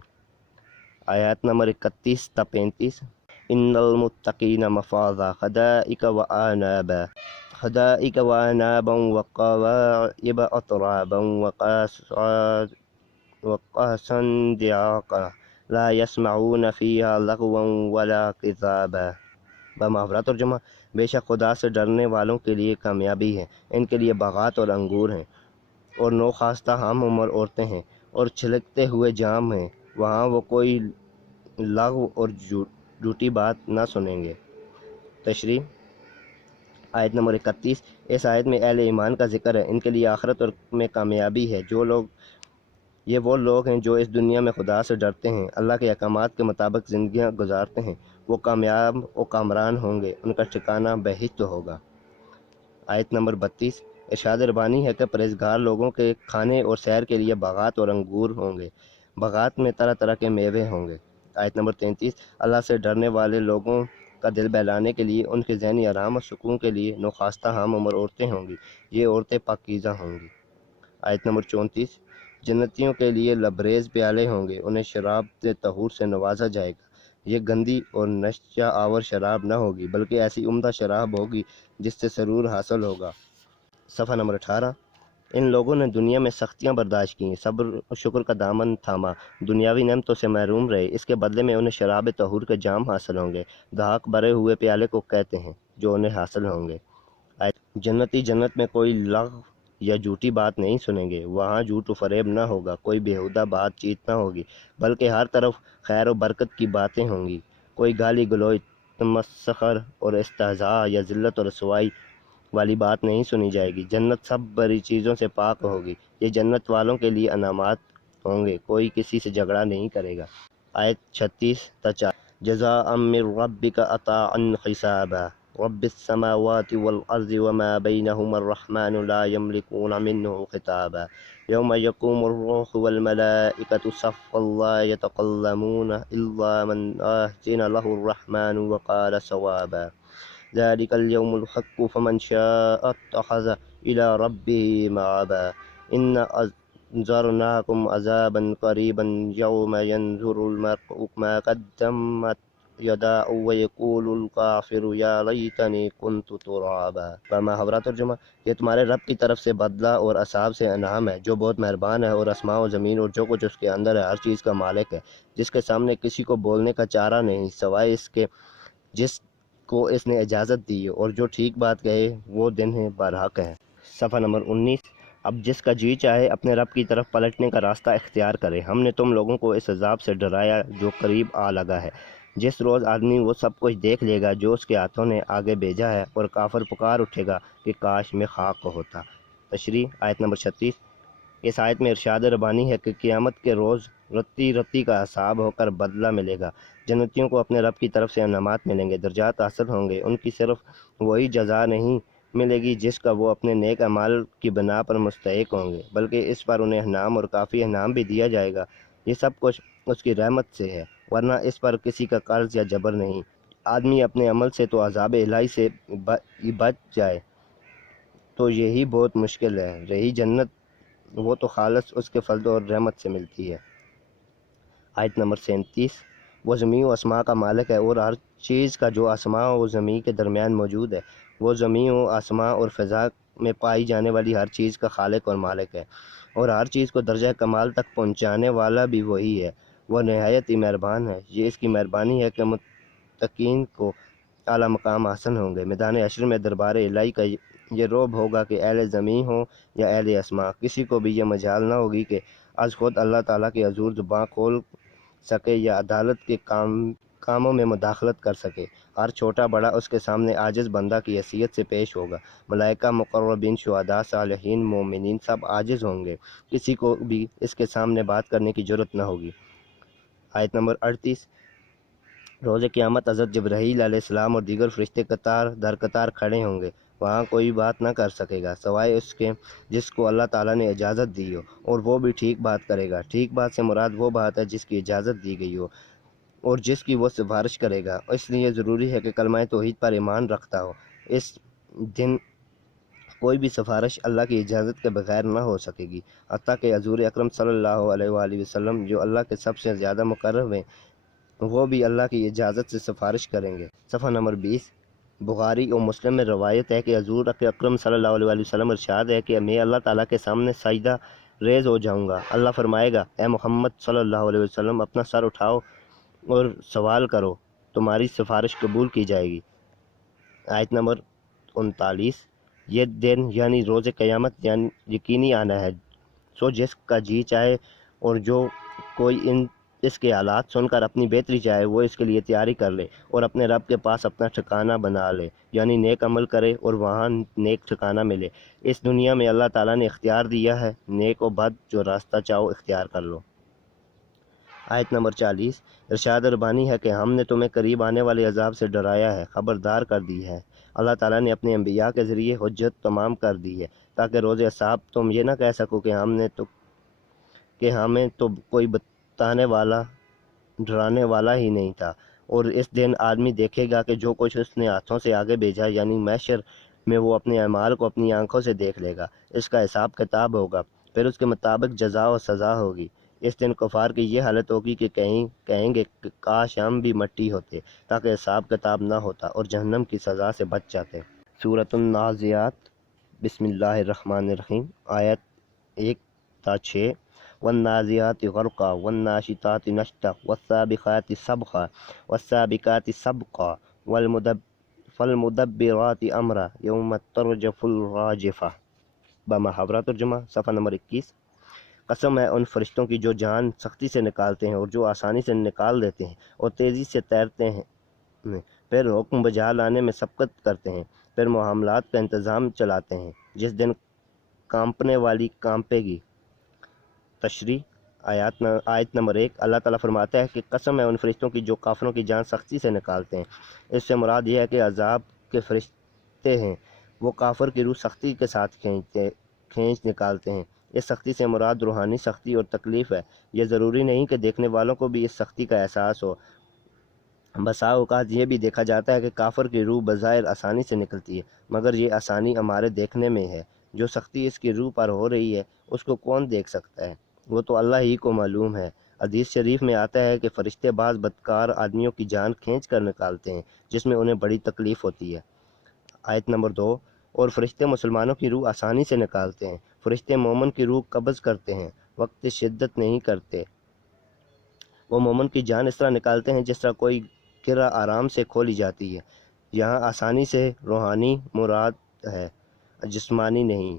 آیات نمبر 31 تا 35۔ ان المتقین مفازا حدائق وعنابا وقواعب اترابا وقاسا دعاقا لا يسمعون فيها لغوا ولا کذابا۔ بامحاورہ ترجمہ۔ بے شک خدا سے ڈرنے والوں کے لیے کامیابی ہے، ان کے لیے باغات اور انگور ہیں، اور نوخاستہ ہم عمر عورتیں ہیں، اور چھلکتے ہوئے جام ہیں، وہاں وہ کوئی لغو اور جھوٹی بات نہ سنیں گے۔ تشریح۔ آیت نمبر 31۔ اس آیت میں اہل ایمان کا ذکر ہے، ان کے لیے آخرت میں کامیابی ہے۔ جو لوگ یہ وہ لوگ ہیں جو اس دنیا میں خدا سے ڈرتے ہیں، اللہ کے احکامات کے مطابق زندگیاں گزارتے ہیں، وہ کامیاب و کامران ہوں گے، ان کا ٹھکانہ بہشت ہوگا۔ آیت نمبر 32۔ ارشاد ربانی ہے کہ پرہیزگار لوگوں کے کھانے اور سیر کے لیے باغات اور انگور ہوں گے، باغات میں طرح طرح کے میوے ہوں گے۔ آیت نمبر 33۔ اللہ سے ڈرنے والے لوگوں کا دل بہلانے کے لیے، ان کے ذہنی آرام اور سکون کے لیے نوخاستہ ہم عمر عورتیں ہوں گی، یہ عورتیں پاکیزہ ہوں گی۔ آیت نمبر 34۔ جنتیوں کے لیے لبریز پیالے ہوں گے، انہیں شراب طہور سے نوازا جائے گا، یہ گندی اور نشہ آور شراب نہ ہوگی بلکہ ایسی عمدہ شراب ہوگی جس سے سرور حاصل ہوگا۔ صفحہ نمبر 18۔ ان لوگوں نے دنیا میں سختیاں برداشت کیں، صبر و شکر کا دامن تھاما، دنیاوی نعمتوں سے محروم رہے، اس کے بدلے میں انہیں شراب طہور کے جام حاصل ہوں گے، دھاک بھرے ہوئے پیالے کو کہتے ہیں جو انہیں حاصل ہوں گے۔ جنتی جنت میں کوئی لغو یا جھوٹی بات نہیں سنیں گے، وہاں جھوٹ و فریب نہ ہوگا، کوئی بیہودہ بات چیت نہ ہوگی بلکہ ہر طرف خیر و برکت کی باتیں ہوں گی، کوئی گالی گلوچ، تمسخر اور استہزاء یا ذلت و رسوائی والی بات نہیں سنی جائے گی۔ جنت سب بری چیزوں سے پاک ہوگی، یہ جنت والوں کے لیے انعامات ہوں گے، کوئی کسی سے جھگڑا نہیں کرے گا۔ آیت 36 تا 40۔ جزاء من ربک عطاء حسابا رب السماوات والارض وما بینہما الرحمن لا یملکون منہ خطابا یوم یقوم الروح والملائکۃ صفا لا یتکلمون الا من اذن له الرحمن وقال صوابا ذلك اليوم الحق فمن شاء اتخذ الى ربه مآبا ان انذرناکم عذابا قریبا یوم ینظر المرء ما قدمت یداہ ویقول الکافر یا لیتنی کنت ترابا۔ محاورہ ترجمہ: یہ تمہارے رب کی طرف سے بدلہ اور عذاب سے انعام ہے جو بہت مہربان ہے، اور آسمان و زمین اور جو کچھ اس کے اندر ہے ہر چیز کا مالک ہے، جس کے سامنے کسی کو بولنے کا چارہ نہیں سوائے اس کے جس کو اس نے اجازت دی، اور جو ٹھیک بات کہے وہ دن ہے برحق ہے۔ صفحہ نمبر 19۔ اب جس کا جی چاہے اپنے رب کی طرف پلٹنے کا راستہ اختیار کرے، ہم نے تم لوگوں کو اس عذاب سے ڈرایا جو قریب آ لگا ہے، جس روز آدمی وہ سب کچھ دیکھ لے گا جو اس کے ہاتھوں نے آگے بھیجا ہے، اور کافر پکار اٹھے گا کہ کاش میں خاک ہوتا۔ تشریح: آیت نمبر 36۔ اس آیت میں ارشاد ربانی ہے کہ قیامت کے روز رتی رتی کا حساب ہو کر بدلہ ملے گا، جنتیوں کو اپنے رب کی طرف سے انعامات ملیں گے، درجات حاصل ہوں گے، ان کی صرف وہی جزا نہیں ملے گی جس کا وہ اپنے نیک اعمال کی بنا پر مستحق ہوں گے، بلکہ اس پر انہیں انعام اور کافی انعام بھی دیا جائے گا، یہ سب کچھ اس کی رحمت سے ہے، ورنہ اس پر کسی کا قرض یا جبر نہیں۔ آدمی اپنے عمل سے تو عذاب الہی سے بچ جائے تو یہی بہت مشکل ہے، رہی جنت وہ تو خالص اس کے فضل اور رحمت سے ملتی ہے۔ آیت نمبر 37۔ وہ زمین و آسمان کا مالک ہے، اور ہر چیز کا جو آسمان و زمین کے درمیان موجود ہے، وہ زمین و آسمان اور فضا میں پائی جانے والی ہر چیز کا خالق اور مالک ہے، اور ہر چیز کو درجہ کمال تک پہنچانے والا بھی وہی ہے، وہ نہایت ہی مہربان ہے، یہ اس کی مہربانی ہے کہ متقین کو اعلیٰ مقام حاصل ہوں گے۔ میدان حشر میں دربار الہی کا یہ رعب ہوگا کہ اہل زمین ہوں یا اہل آسمان، کسی کو بھی یہ مجال نہ ہوگی کہ از خود اللہ تعالیٰ کی حضور زباں کھول سکے یا عدالت کے کاموں میں مداخلت کر سکے، ہر چھوٹا بڑا اس کے سامنے عاجز بندہ کی حیثیت سے پیش ہوگا، ملائکہ، مقربین، شہداء، صالحین، مومنین سب عاجز ہوں گے، کسی کو بھی اس کے سامنے بات کرنے کی جرأت نہ ہوگی۔ آیت نمبر 38۔ روز قیامت حضرت جبرائیل علیہ السلام اور دیگر فرشتے قطار در قطار کھڑے ہوں گے، وہاں کوئی بات نہ کر سکے گا سوائے اس کے جس کو اللہ تعالیٰ نے اجازت دی ہو، اور وہ بھی ٹھیک بات کرے گا۔ ٹھیک بات سے مراد وہ بات ہے جس کی اجازت دی گئی ہو اور جس کی وہ سفارش کرے گا، اس لیے ضروری ہے کہ کلمہ توحید پر ایمان رکھتا ہو۔ اس دن کوئی بھی سفارش اللہ کی اجازت کے بغیر نہ ہو سکے گی، حتیٰ کہ حضور اکرم صلی اللہ علیہ وآلہ وسلم جو اللہ کے سب سے زیادہ مقرب ہیں، وہ بھی اللہ کی اجازت سے سفارش کریں گے۔ صفحہ نمبر 20۔ بخاری اور مسلم میں روایت ہے کہ حضور اکرم صلی اللہ علیہ وآلہ وسلم ارشاد ہے کہ میں اللہ تعالیٰ کے سامنے سجدہ ریز ہو جاؤں گا، اللہ فرمائے گا، اے محمد صلی اللہ علیہ وسلم، اپنا سر اٹھاؤ اور سوال کرو، تمہاری سفارش قبول کی جائے گی۔ آیت نمبر 39۔ یہ دن یعنی روز قیامت یقینی آنا ہے، سو جس کا جی چاہے اور جو کوئی ان اس کے حالات سن کر اپنی بہتری چاہے وہ اس کے لیے تیاری کر لے اور اپنے رب کے پاس اپنا ٹھکانہ بنا لے، یعنی نیک عمل کرے اور وہاں نیک ٹھکانہ ملے۔ اس دنیا میں اللہ تعالیٰ نے اختیار دیا ہے، نیک و بد جو راستہ چاہو اختیار کر لو۔ آیت نمبر 40۔ ارشاد ربانی ہے کہ ہم نے تمہیں قریب آنے والے عذاب سے ڈرایا ہے، خبردار کر دی ہے۔ اللہ تعالیٰ نے اپنے انبیاء کے ذریعے حجت تمام کر دی ہے تاکہ روز حساب تم یہ نہ کہہ سکو کہ ہمیں تو کوئی بتانے والا، ڈرانے والا ہی نہیں تھا۔ اور اس دن آدمی دیکھے گا کہ جو کچھ اس نے ہاتھوں سے آگے بھیجا، یعنی محشر میں وہ اپنے اعمال کو اپنی آنکھوں سے دیکھ لے گا۔ اس کا حساب کتاب ہوگا، پھر اس کے مطابق جزا و سزا ہوگی۔ اس دن کفار کی یہ حالت ہوگی کہ کہیں گے کہ کاش ہم بھی مٹی ہوتے تاکہ حساب کتاب نہ ہوتا اور جہنم کی سزا سے بچ جاتے۔ سورۃ النازعات، بسم اللہ الرحمن الرحیم، آیت 1 تا 6۔ والنازعات غرقا والناشطات نشطا والسابقات سبقا والسابقات سبقا فالمدبرات امرا یوم ترجف الراجفہ۔ بمحاورہ ترجمہ، صفحہ نمبر 21۔ قسم ہے ان فرشتوں کی جو جان سختی سے نکالتے ہیں اور جو آسانی سے نکال دیتے ہیں اور تیزی سے تیرتے ہیں، پھر حکم بجا لانے میں سبقت کرتے ہیں، پھر معاملات کا انتظام چلاتے ہیں جس دن کانپنے والی کانپے گی۔ تشریح آیت نمبر 1۔ اللہ تعالیٰ فرماتا ہے کہ قسم ہے ان فرشتوں کی جو کافروں کی جان سختی سے نکالتے ہیں۔ اس سے مراد یہ ہے کہ عذاب کے فرشتے ہیں، وہ کافر کی روح سختی کے ساتھ کھینچ نکالتے ہیں۔ اس سختی سے مراد روحانی سختی اور تکلیف ہے۔ یہ ضروری نہیں کہ دیکھنے والوں کو بھی اس سختی کا احساس ہو۔ بسا اوقات یہ بھی دیکھا جاتا ہے کہ کافر کی روح بظاہر آسانی سے نکلتی ہے، مگر یہ آسانی ہمارے دیکھنے میں ہے۔ جو سختی اس کی روح پر ہو رہی ہے اس کو کون دیکھ سکتا ہے؟ وہ تو اللہ ہی کو معلوم ہے۔ حدیث شریف میں آتا ہے کہ فرشتے بعض بدکار آدمیوں کی جان کھینچ کر نکالتے ہیں جس میں انہیں بڑی تکلیف ہوتی ہے۔ آیت نمبر 2۔ اور فرشتے مسلمانوں کی روح آسانی سے نکالتے ہیں۔ فرشتے مومن کی روح قبض کرتے ہیں، وقت شدت نہیں کرتے۔ وہ مومن کی جان اس طرح نکالتے ہیں جس طرح کوئی گرہ آرام سے کھولی جاتی ہے۔ یہاں آسانی سے روحانی مراد ہے، جسمانی نہیں۔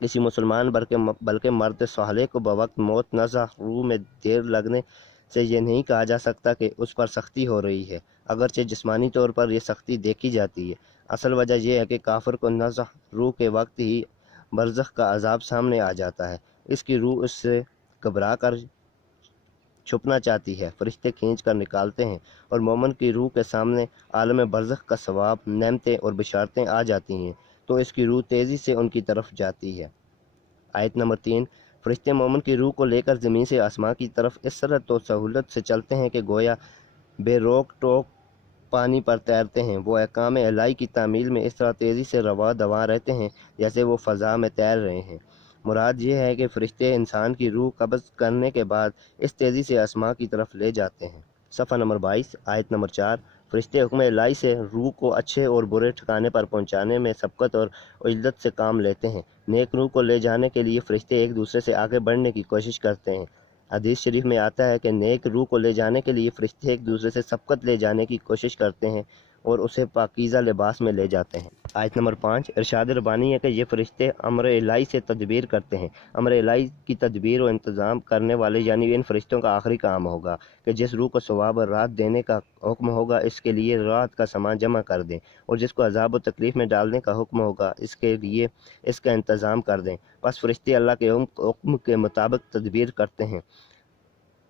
کسی مسلمان بلکہ مرد صالح کو بوقت موت نزع روح میں دیر لگنے سے یہ نہیں کہا جا سکتا کہ اس پر سختی ہو رہی ہے، اگرچہ جسمانی طور پر یہ سختی دیکھی جاتی ہے۔ اصل وجہ یہ ہے کہ کافر کو نزع روح کے وقت ہی برزخ کا عذاب سامنے آ جاتا ہے، اس کی روح اس سے گھبرا کر چھپنا چاہتی ہے، فرشتے کھینچ کر نکالتے ہیں اور مومن کی روح کے سامنے عالم برزخ کا ثواب، نعمتیں اور بشارتیں آ جاتی ہیں تو اس کی روح تیزی سے ان کی طرف جاتی ہے۔ آیت نمبر 3۔ فرشتے مومن کی روح کو لے کر زمین سے آسمان کی طرف اس سرعت و سہولت سے چلتے ہیں کہ گویا بے روک ٹوک پانی پر تیرتے ہیں۔ وہ احکام الہی کی تعمیل میں اس طرح تیزی سے رواں دواں رہتے ہیں جیسے وہ فضا میں تیر رہے ہیں۔ مراد یہ ہے کہ فرشتے انسان کی روح قبض کرنے کے بعد اس تیزی سے آسمان کی طرف لے جاتے ہیں۔ صفحہ نمبر 22، آیت نمبر 4۔ فرشتے حکم الہی سے روح کو اچھے اور برے ٹھکانے پر پہنچانے میں سبقت اور عجلت سے کام لیتے ہیں۔ نیک روح کو لے جانے کے لیے فرشتے ایک دوسرے سے آگے بڑھنے کی کوشش کرتے ہیں۔ حدیث شریف میں آتا ہے کہ نیک روح کو لے جانے کے لیے فرشتے ایک دوسرے سے سبقت لے جانے کی کوشش کرتے ہیں اور اسے پاکیزہ لباس میں لے جاتے ہیں۔ آیت نمبر 5۔ ارشاد ربانی ہے کہ یہ فرشتے امر الہی سے تدبیر کرتے ہیں۔ امر الہی کی تدبیر و انتظام کرنے والے یعنی ان فرشتوں کا آخری کام ہوگا کہ جس روح کو ثواب اور راحت دینے کا حکم ہوگا اس کے لیے راحت کا سامان جمع کر دیں، اور جس کو عذاب و تکلیف میں ڈالنے کا حکم ہوگا اس کے لیے اس کا انتظام کر دیں۔ بس فرشتے اللہ کے حکم کے مطابق تدبیر کرتے ہیں۔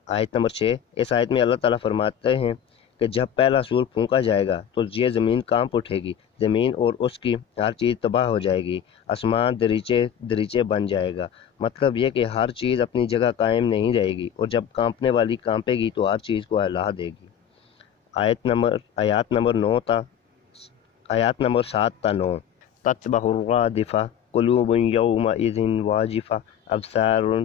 آیت نمبر 6۔ اس آیت میں اللہ تعالیٰ فرماتے ہیں کہ جب پہلا سور پھونکا جائے گا تو یہ زمین کانپ اٹھے گی، زمین اور اس کی ہر چیز تباہ ہو جائے گی، آسمان دریچے بن جائے گا۔ مطلب یہ کہ ہر چیز اپنی جگہ قائم نہیں رہے گی، اور جب کانپنے والی کانپے گی تو ہر چیز کو ہلا دے گی۔ آیات نمبر 7 تا 9۔ تتبع الرادفہ قلوب یومئذ واجفہ ابصارها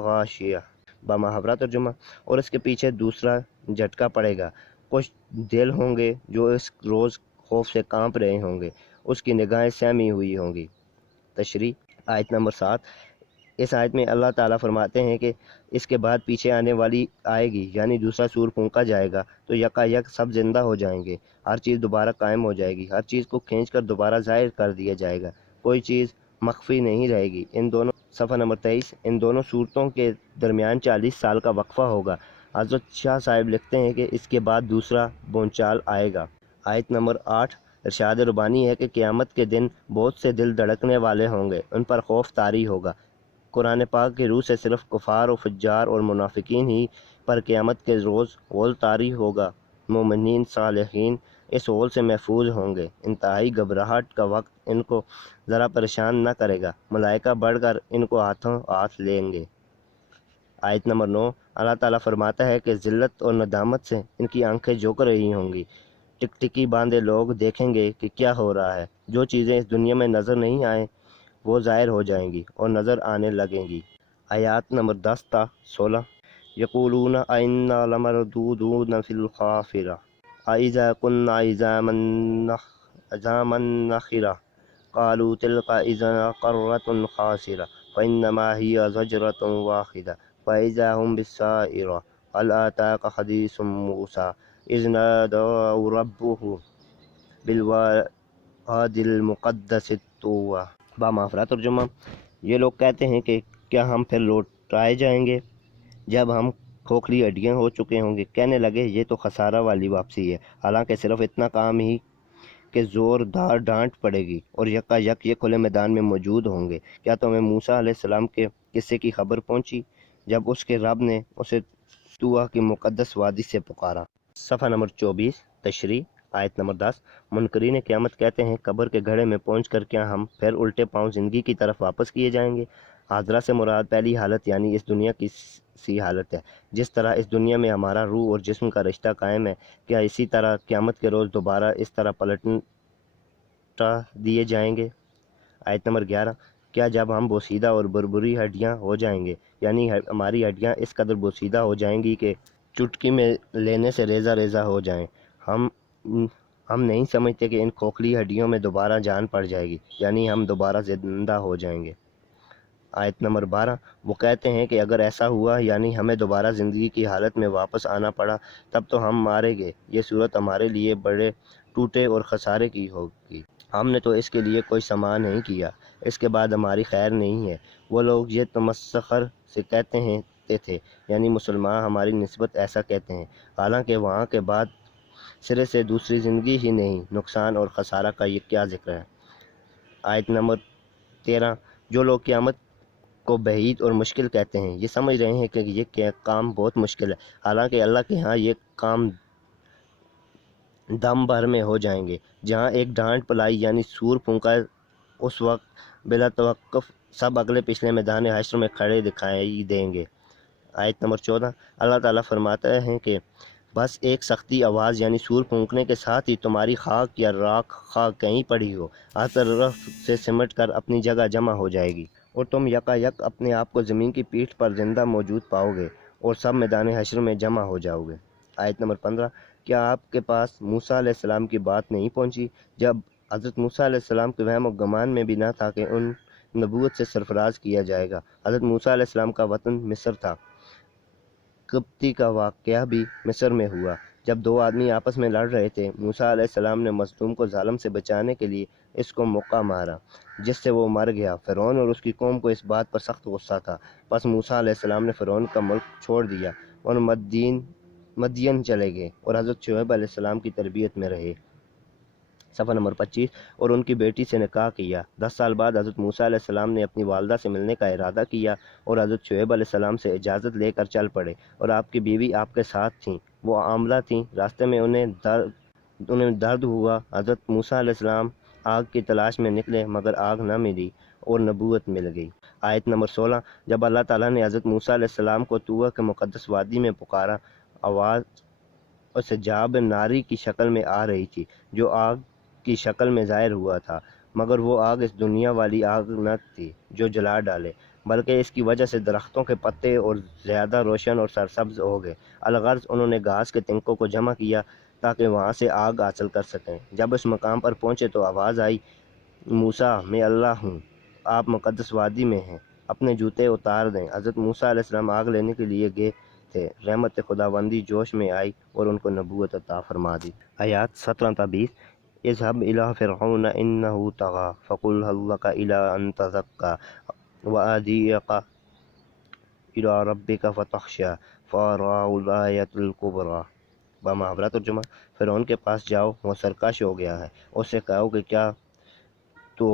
غاشیہ۔ بمحاورہ ترجمہ، اور اس کے پیچھے دوسرا جھٹکا پڑے گا، کچھ دل ہوں گے جو اس روز خوف سے کانپ رہے ہوں گے، اس کی نگاہیں سہمی ہوئی ہوں گی۔ تشریح آیت نمبر 7۔ اس آیت میں اللہ تعالیٰ فرماتے ہیں کہ اس کے بعد پیچھے آنے والی آئے گی، یعنی دوسرا سور پھونکا جائے گا تو یکایک سب زندہ ہو جائیں گے، ہر چیز دوبارہ قائم ہو جائے گی، ہر چیز کو کھینچ کر دوبارہ ظاہر کر دیا جائے گا، کوئی چیز مخفی نہیں رہے گی۔ ان دونوں صفحہ نمبر 23 ان دونوں صورتوں کے درمیان 40 سال کا وقفہ ہوگا۔ حضرت شاہ صاحب لکھتے ہیں کہ اس کے بعد دوسرا بونچال آئے گا۔ آیت نمبر 8 ارشاد ربانی ہے کہ قیامت کے دن بہت سے دل دھڑکنے والے ہوں گے، ان پر خوف طاری ہوگا۔ قرآن پاک کی روح سے صرف کفار و فجار اور منافقین ہی پر قیامت کے روز غول طاری ہوگا۔ مومنین صالحین اس غول سے محفوظ ہوں گے۔ انتہائی گھبراہٹ کا وقت ان کو ذرا پریشان نہ کرے گا، ملائکہ بڑھ کر ان کو ہاتھوں ہاتھ لیں گے۔ آیت نمبر 9 اللہ تعالیٰ فرماتا ہے کہ ذلت اور ندامت سے ان کی آنکھیں جھک رہی ہوں گی۔ ٹکٹکی باندھے لوگ دیکھیں گے کہ کیا ہو رہا ہے۔ جو چیزیں اس دنیا میں نظر نہیں آئیں وہ ظاہر ہو جائیں گی اور نظر آنے لگیں گی۔ آیات نمبر 10 تا 16 یقولون ائنا لمردودون فی الحافرہ اذا کنا عظاما نخرہ قالوا تلک اذا کرۃ خاسرہ فانما ہی زجرۃ واحدہ فاذا هم بالساہرہ هل اتاک حدیث موسیٰ اذ نادوا ربہ بالوادی المقدس طویٰ۔ بامعرفت ترجمہ، یہ لوگ کہتے ہیں کہ کیا ہم پھر لوٹائے جائیں گے جب ہم کھوکھلی ہڈیاں ہو چکے ہوں گے؟ کہنے لگے یہ تو خسارہ والی واپسی ہے، حالانکہ صرف اتنا کام ہی کہ زوردار ڈانٹ پڑے گی اور یکا یک یہ کھلے میدان میں موجود ہوں گے۔ کیا تمہیں موسیٰ علیہ السلام کے قصے کی خبر پہنچی جب اس کے رب نے اسے طویٰ کی مقدس وادی سے پکارا؟ صفحہ نمبر 24 تشریح آیت نمبر 10 منکرین قیامت کہتے ہیں قبر کے گڑھے میں پہنچ کر کیا ہم پھر الٹے پاؤں زندگی کی طرف واپس کیے جائیں گے؟ حاضرہ سے مراد پہلی حالت یعنی اس دنیا کی سی حالت ہے۔ جس طرح اس دنیا میں ہمارا روح اور جسم کا رشتہ قائم ہے، کیا اسی طرح قیامت کے روز دوبارہ اس طرح پلٹا دیے جائیں گے؟ آیت نمبر 11 کیا جب ہم بوسیدہ اور بربری ہڈیاں ہو جائیں گے، یعنی ہماری ہڈیاں اس قدر بوسیدہ ہو جائیں گی کہ چٹکی میں لینے سے ریزہ ریزہ ہو جائیں، ہم نہیں سمجھتے کہ ان کھوکھلی ہڈیوں میں دوبارہ جان پڑ جائے گی، یعنی ہم دوبارہ زندہ ہو جائیں گے۔ آیت نمبر 12 وہ کہتے ہیں کہ اگر ایسا ہوا یعنی ہمیں دوبارہ زندگی کی حالت میں واپس آنا پڑا تب تو ہم مارے گئے، یہ صورت ہمارے لیے بڑے ٹوٹے اور خسارے کی ہوگی، ہم نے تو اس کے لیے کوئی سامان نہیں کیا، اس کے بعد ہماری خیر نہیں ہے۔ وہ لوگ یہ تمسخر سے کہتے ہیں تھے، یعنی مسلمان ہماری نسبت ایسا کہتے ہیں، حالانکہ وہاں کے بعد سرے سے دوسری زندگی ہی نہیں، نقصان اور خسارہ کا یہ کیا ذکر ہے۔ آیت نمبر 13 جو لوگ قیامت کو بعید اور مشکل کہتے ہیں یہ سمجھ رہے ہیں کہ یہ کام بہت مشکل ہے، حالانکہ اللہ کے ہاں یہ کام دم بھر میں ہو جائیں گے۔ جہاں ایک ڈانٹ پلائی یعنی سور پھونکا اس وقت بلا توقف سب اگلے پچھلے میدان حشر میں کھڑے دکھائی دیں گے۔ آیت نمبر 14 اللہ تعالیٰ فرماتا ہے کہ بس ایک سختی آواز یعنی سور پھونکنے کے ساتھ ہی تمہاری خاک یا راکھ خاک کہیں پڑی ہو ہر طرف سے سمٹ کر اپنی جگہ جمع ہو جائے گی اور تم یکا یک اپنے آپ کو زمین کی پیٹھ پر زندہ موجود پاؤ گے اور سب میدان حشر میں جمع ہو جاؤ گے۔ آیت نمبر 15 کیا آپ کے پاس موسیٰ علیہ السلام کی بات نہیں پہنچی جب حضرت موسیٰ علیہ السلام کے وہم و گمان میں بھی نہ تھا کہ ان نبوت سے سرفراز کیا جائے گا؟ حضرت موسیٰ علیہ السلام کا وطن مصر تھا، قبطی کا واقعہ بھی مصر میں ہوا۔ جب دو آدمی آپس میں لڑ رہے تھے، موسیٰ علیہ السلام نے مظلوم کو ظالم سے بچانے کے لیے اس کو موقع مارا جس سے وہ مر گیا۔ فرعون اور اس کی قوم کو اس بات پر سخت غصہ تھا، پس موسیٰ علیہ السلام نے فرعون کا ملک چھوڑ دیا اور مدین چلے گئے اور حضرت شعیب علیہ السلام کی تربیت میں رہے۔ صفحہ نمبر 25 اور ان کی بیٹی سے نکاح کیا۔ 10 سال بعد حضرت موسیٰ علیہ السلام نے اپنی والدہ سے ملنے کا ارادہ کیا اور حضرت شعیب علیہ السلام سے اجازت لے کر چل پڑے، اور آپ کی بیوی آپ کے ساتھ تھیں، وہ عاملہ تھیں۔ راستے میں انہیں درد ہوا، حضرت موسیٰ علیہ السلام آگ کی تلاش میں نکلے مگر آگ نہ ملی اور نبوت مل گئی۔ آیت نمبر 16 جب اللہ تعالیٰ نے حضرت موسیٰ علیہ السلام کو طویٰ کے مقدس وادی میں پکارا، آواز اس جاب ناری کی شکل میں آ رہی تھی جو آگ کی شکل میں ظاہر ہوا تھا، مگر وہ آگ اس دنیا والی آگ نہ تھی جو جلا ڈالے، بلکہ اس کی وجہ سے درختوں کے پتے اور زیادہ روشن اور سرسبز ہو گئے۔ الغرض انہوں نے گھاس کے تنکوں کو جمع کیا تاکہ وہاں سے آگ حاصل کر سکیں۔ جب اس مقام پر پہنچے تو آواز آئی، موسیٰ میں اللہ ہوں، آپ مقدس وادی میں ہیں، اپنے جوتے اتار دیں۔ حضرت موسیٰ علیہ السلام آگ لینے کے لیے گئے تھے، رحمت خداوندی جوش میں آئی اور ان کو نبوت عطا فرما دی۔ آیات 17 تا 20 اذهب إلى فرعون إنه طغى فقل هل لك إلى أن تزكى وأهديك إلى ربك فتخشى فأراه الآية الكبرى۔ بمحاورہ ترجمہ، فرعون کے پاس جاؤ، وہ سرکش ہو گیا ہے، اس سے کہو کہ کیا تو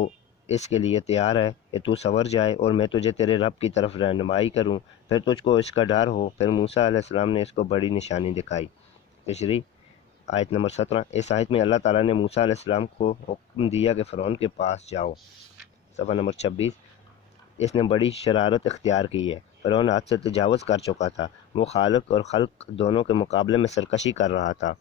اس کے لیے تیار ہے کہ تو سنور جائے اور میں تجھے تیرے رب کی طرف رہنمائی کروں، پھر تجھ کو اس کا ڈر ہو۔ پھر موسیٰ علیہ السلام نے اس کو بڑی نشانی دکھائی۔ تشریح آیت نمبر 17۔ اس آیت میں اللہ تعالیٰ نے موسیٰ علیہ السلام کو حکم دیا کہ فرعون کے پاس جاؤ۔ صفحہ نمبر 26۔ اس نے بڑی شرارت اختیار کی ہے۔ فرعون حد سے تجاوز کر چکا تھا، وہ خالق اور خلق دونوں کے مقابلے میں سرکشی کر رہا تھا۔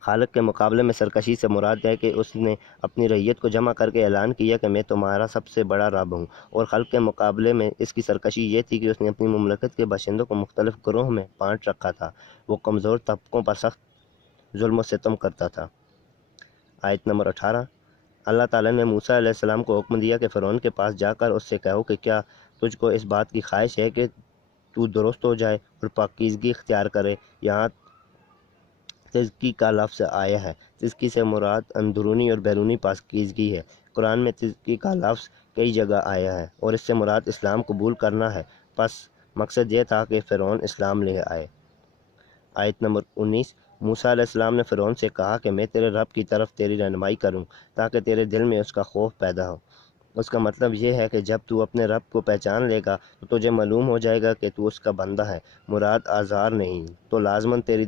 خالق کے مقابلے میں سرکشی سے مراد ہے کہ اس نے اپنی رعیت کو جمع کر کے اعلان کیا کہ میں تمہارا سب سے بڑا رب ہوں، اور خلق کے مقابلے میں اس کی سرکشی یہ تھی کہ اس نے اپنی مملکت کے باشندوں کو مختلف گروہ میں بانٹ رکھا تھا، وہ کمزور طبقوں پر سخت ظلم و ستم کرتا تھا۔ آیت نمبر 18۔ اللہ تعالیٰ نے موسیٰ علیہ السلام کو حکم دیا کہ فرعون کے پاس جا کر اس سے کہو کہ کیا تجھ کو اس بات کی خواہش ہے کہ تو درست ہو جائے اور پاکیزگی اختیار کرے۔ یہاں تزکی کا لفظ آیا ہے۔ تزکی سے مراد اندرونی اور بیرونی پاکیزگی ہے۔ قرآن میں تزکی کا لفظ کئی جگہ آیا ہے اور اس سے مراد اسلام قبول کرنا ہے، پس مقصد یہ تھا کہ فرعون اسلام لے آئے۔ آیت نمبر 19۔ موسیٰ علیہ السلام نے فرعون سے کہا کہ میں تیرے رب کی طرف تیری رہنمائی کروں تاکہ تیرے دل میں اس کا خوف پیدا ہو۔ اس کا مطلب یہ ہے کہ جب تو اپنے رب کو پہچان لے گا تو تجھے معلوم ہو جائے گا کہ تو اس کا بندہ ہے، مراد آزار نہیں، تو لازماً تیری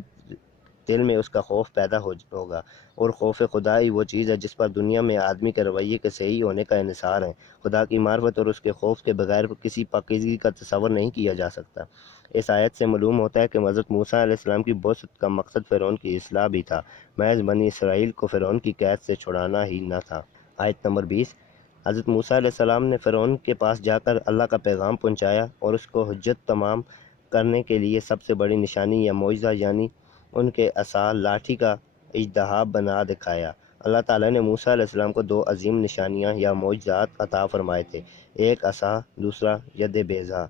دل میں اس کا خوف پیدا ہوگا، اور خوف خدا ہی وہ چیز ہے جس پر دنیا میں آدمی کے رویے کے صحیح ہونے کا انحصار ہے۔ خدا کی معرفت اور اس کے خوف کے بغیر کسی پاکیزگی کا تصور نہیں کیا جا سکتا۔ اس آیت سے معلوم ہوتا ہے کہ حضرت موسیٰ علیہ السلام کی بعثت کا مقصد فرعون کی اصلاح بھی تھا، محض بنی اسرائیل کو فرعون کی قید سے چھڑانا ہی نہ تھا۔ آیت نمبر 20۔ حضرت موسیٰ علیہ السلام نے فرعون کے پاس جا کر اللہ کا پیغام پہنچایا اور اس کو حجت تمام کرنے کے لیے سب سے بڑی نشانی یا معجزہ یعنی ان کے عصا لاٹھی کا اژدہا بنا دکھایا۔ اللہ تعالیٰ نے موسیٰ علیہ السلام کو دو عظیم نشانیاں یا معجزات عطا فرمائے تھے، ایک عصا، دوسرا ید بیضا۔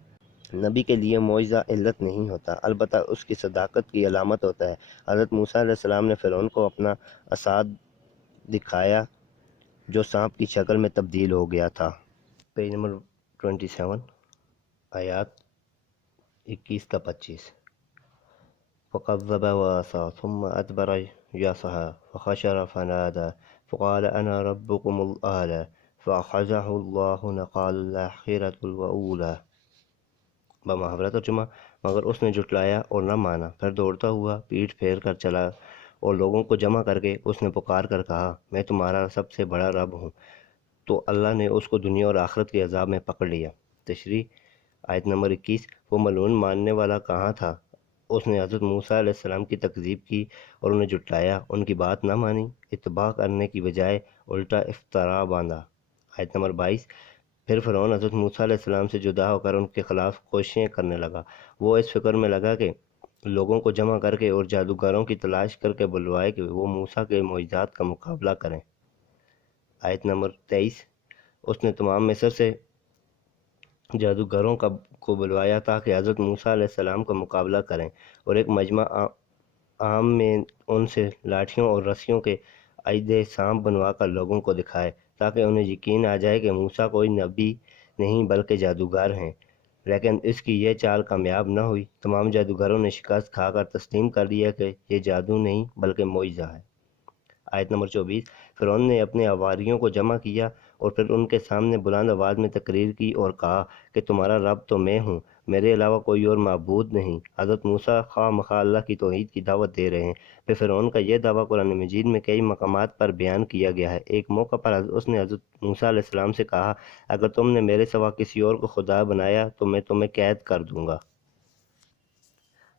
نبی کے لیے معجزہ علت نہیں ہوتا، البتہ اس کی صداقت کی علامت ہوتا ہے۔ حضرت موسیٰ علیہ السلام نے فرعون کو اپنا عصا دکھایا جو سانپ کی شکل میں تبدیل ہو گیا تھا۔ پیج نمبر 27، آیات 21 تا 25۔ فَكَذَّبَ وَعَصَىٰ ثُمَّ أَدْبَرَ يَسْعَىٰ فَحَشَرَ فَنَادَىٰ فَقَالَ أَنَا رَبُّكُمُ الْأَعْلَىٰ فَأَخَذَهُ اللَّهُ نَكَالَ الْآخِرَةِ وَالْأُولَىٰ۔ بمحاورہ ترجمہ، مگر اس نے جھٹلایا اور نہ مانا، پھر دوڑتا ہوا پیٹھ پھیر کر چلا اور لوگوں کو جمع کر کے اس نے پکار کر کہا، میں تمہارا سب سے بڑا رب ہوں۔ تو اللہ نے اس کو دنیا اور آخرت کے عذاب میں پکڑ لیا۔ تشریح آیت نمبر 21۔ وہ ملعون ماننے والا کہاں تھا؟ اس نے حضرت موسیٰ علیہ السلام کی تکذیب کی اور انہیں جھٹلایا، ان کی بات نہ مانی، اتباع کرنے کی بجائے الٹا افترا باندھا۔ آیت نمبر 22۔ پھر فرعون حضرت موسیٰ علیہ السلام سے جدا ہو کر ان کے خلاف کوششیں کرنے لگا۔ وہ اس فکر میں لگا کہ لوگوں کو جمع کر کے اور جادوگروں کی تلاش کر کے بلوائے کہ وہ موسیٰ کے معجزات کا مقابلہ کریں۔ آیت نمبر 23۔ اس نے تمام مصر سے جادوگروں کو بلوایا تاکہ حضرت موسیٰ علیہ السلام کا مقابلہ کریں، اور ایک مجمع عام میں ان سے لاٹھیوں اور رسیوں کے عیدے سانپ بنوا کر لوگوں کو دکھائے تاکہ انہیں یقین آ جائے کہ موسیٰ کوئی نبی نہیں بلکہ جادوگر ہیں۔ لیکن اس کی یہ چال کامیاب نہ ہوئی، تمام جادوگروں نے شکست کھا کر تسلیم کر لیا کہ یہ جادو نہیں بلکہ معجزہ ہے۔ آیت نمبر 24۔ فرعون نے اپنے حواریوں کو جمع کیا اور پھر ان کے سامنے بلند آواز میں تقریر کی اور کہا کہ تمہارا رب تو میں ہوں، میرے علاوہ کوئی اور معبود نہیں۔ حضرت موسیٰ خواہ مخواہ اللہ کی توحید کی دعوت دے رہے ہیں۔ پھر فرعون کا یہ دعویٰ قرآن مجید میں کئی مقامات پر بیان کیا گیا ہے۔ ایک موقع پر اس نے حضرت موسیٰ علیہ السلام سے کہا، اگر تم نے میرے سوا کسی اور کو خدا بنایا تو میں تمہیں قید کر دوں گا۔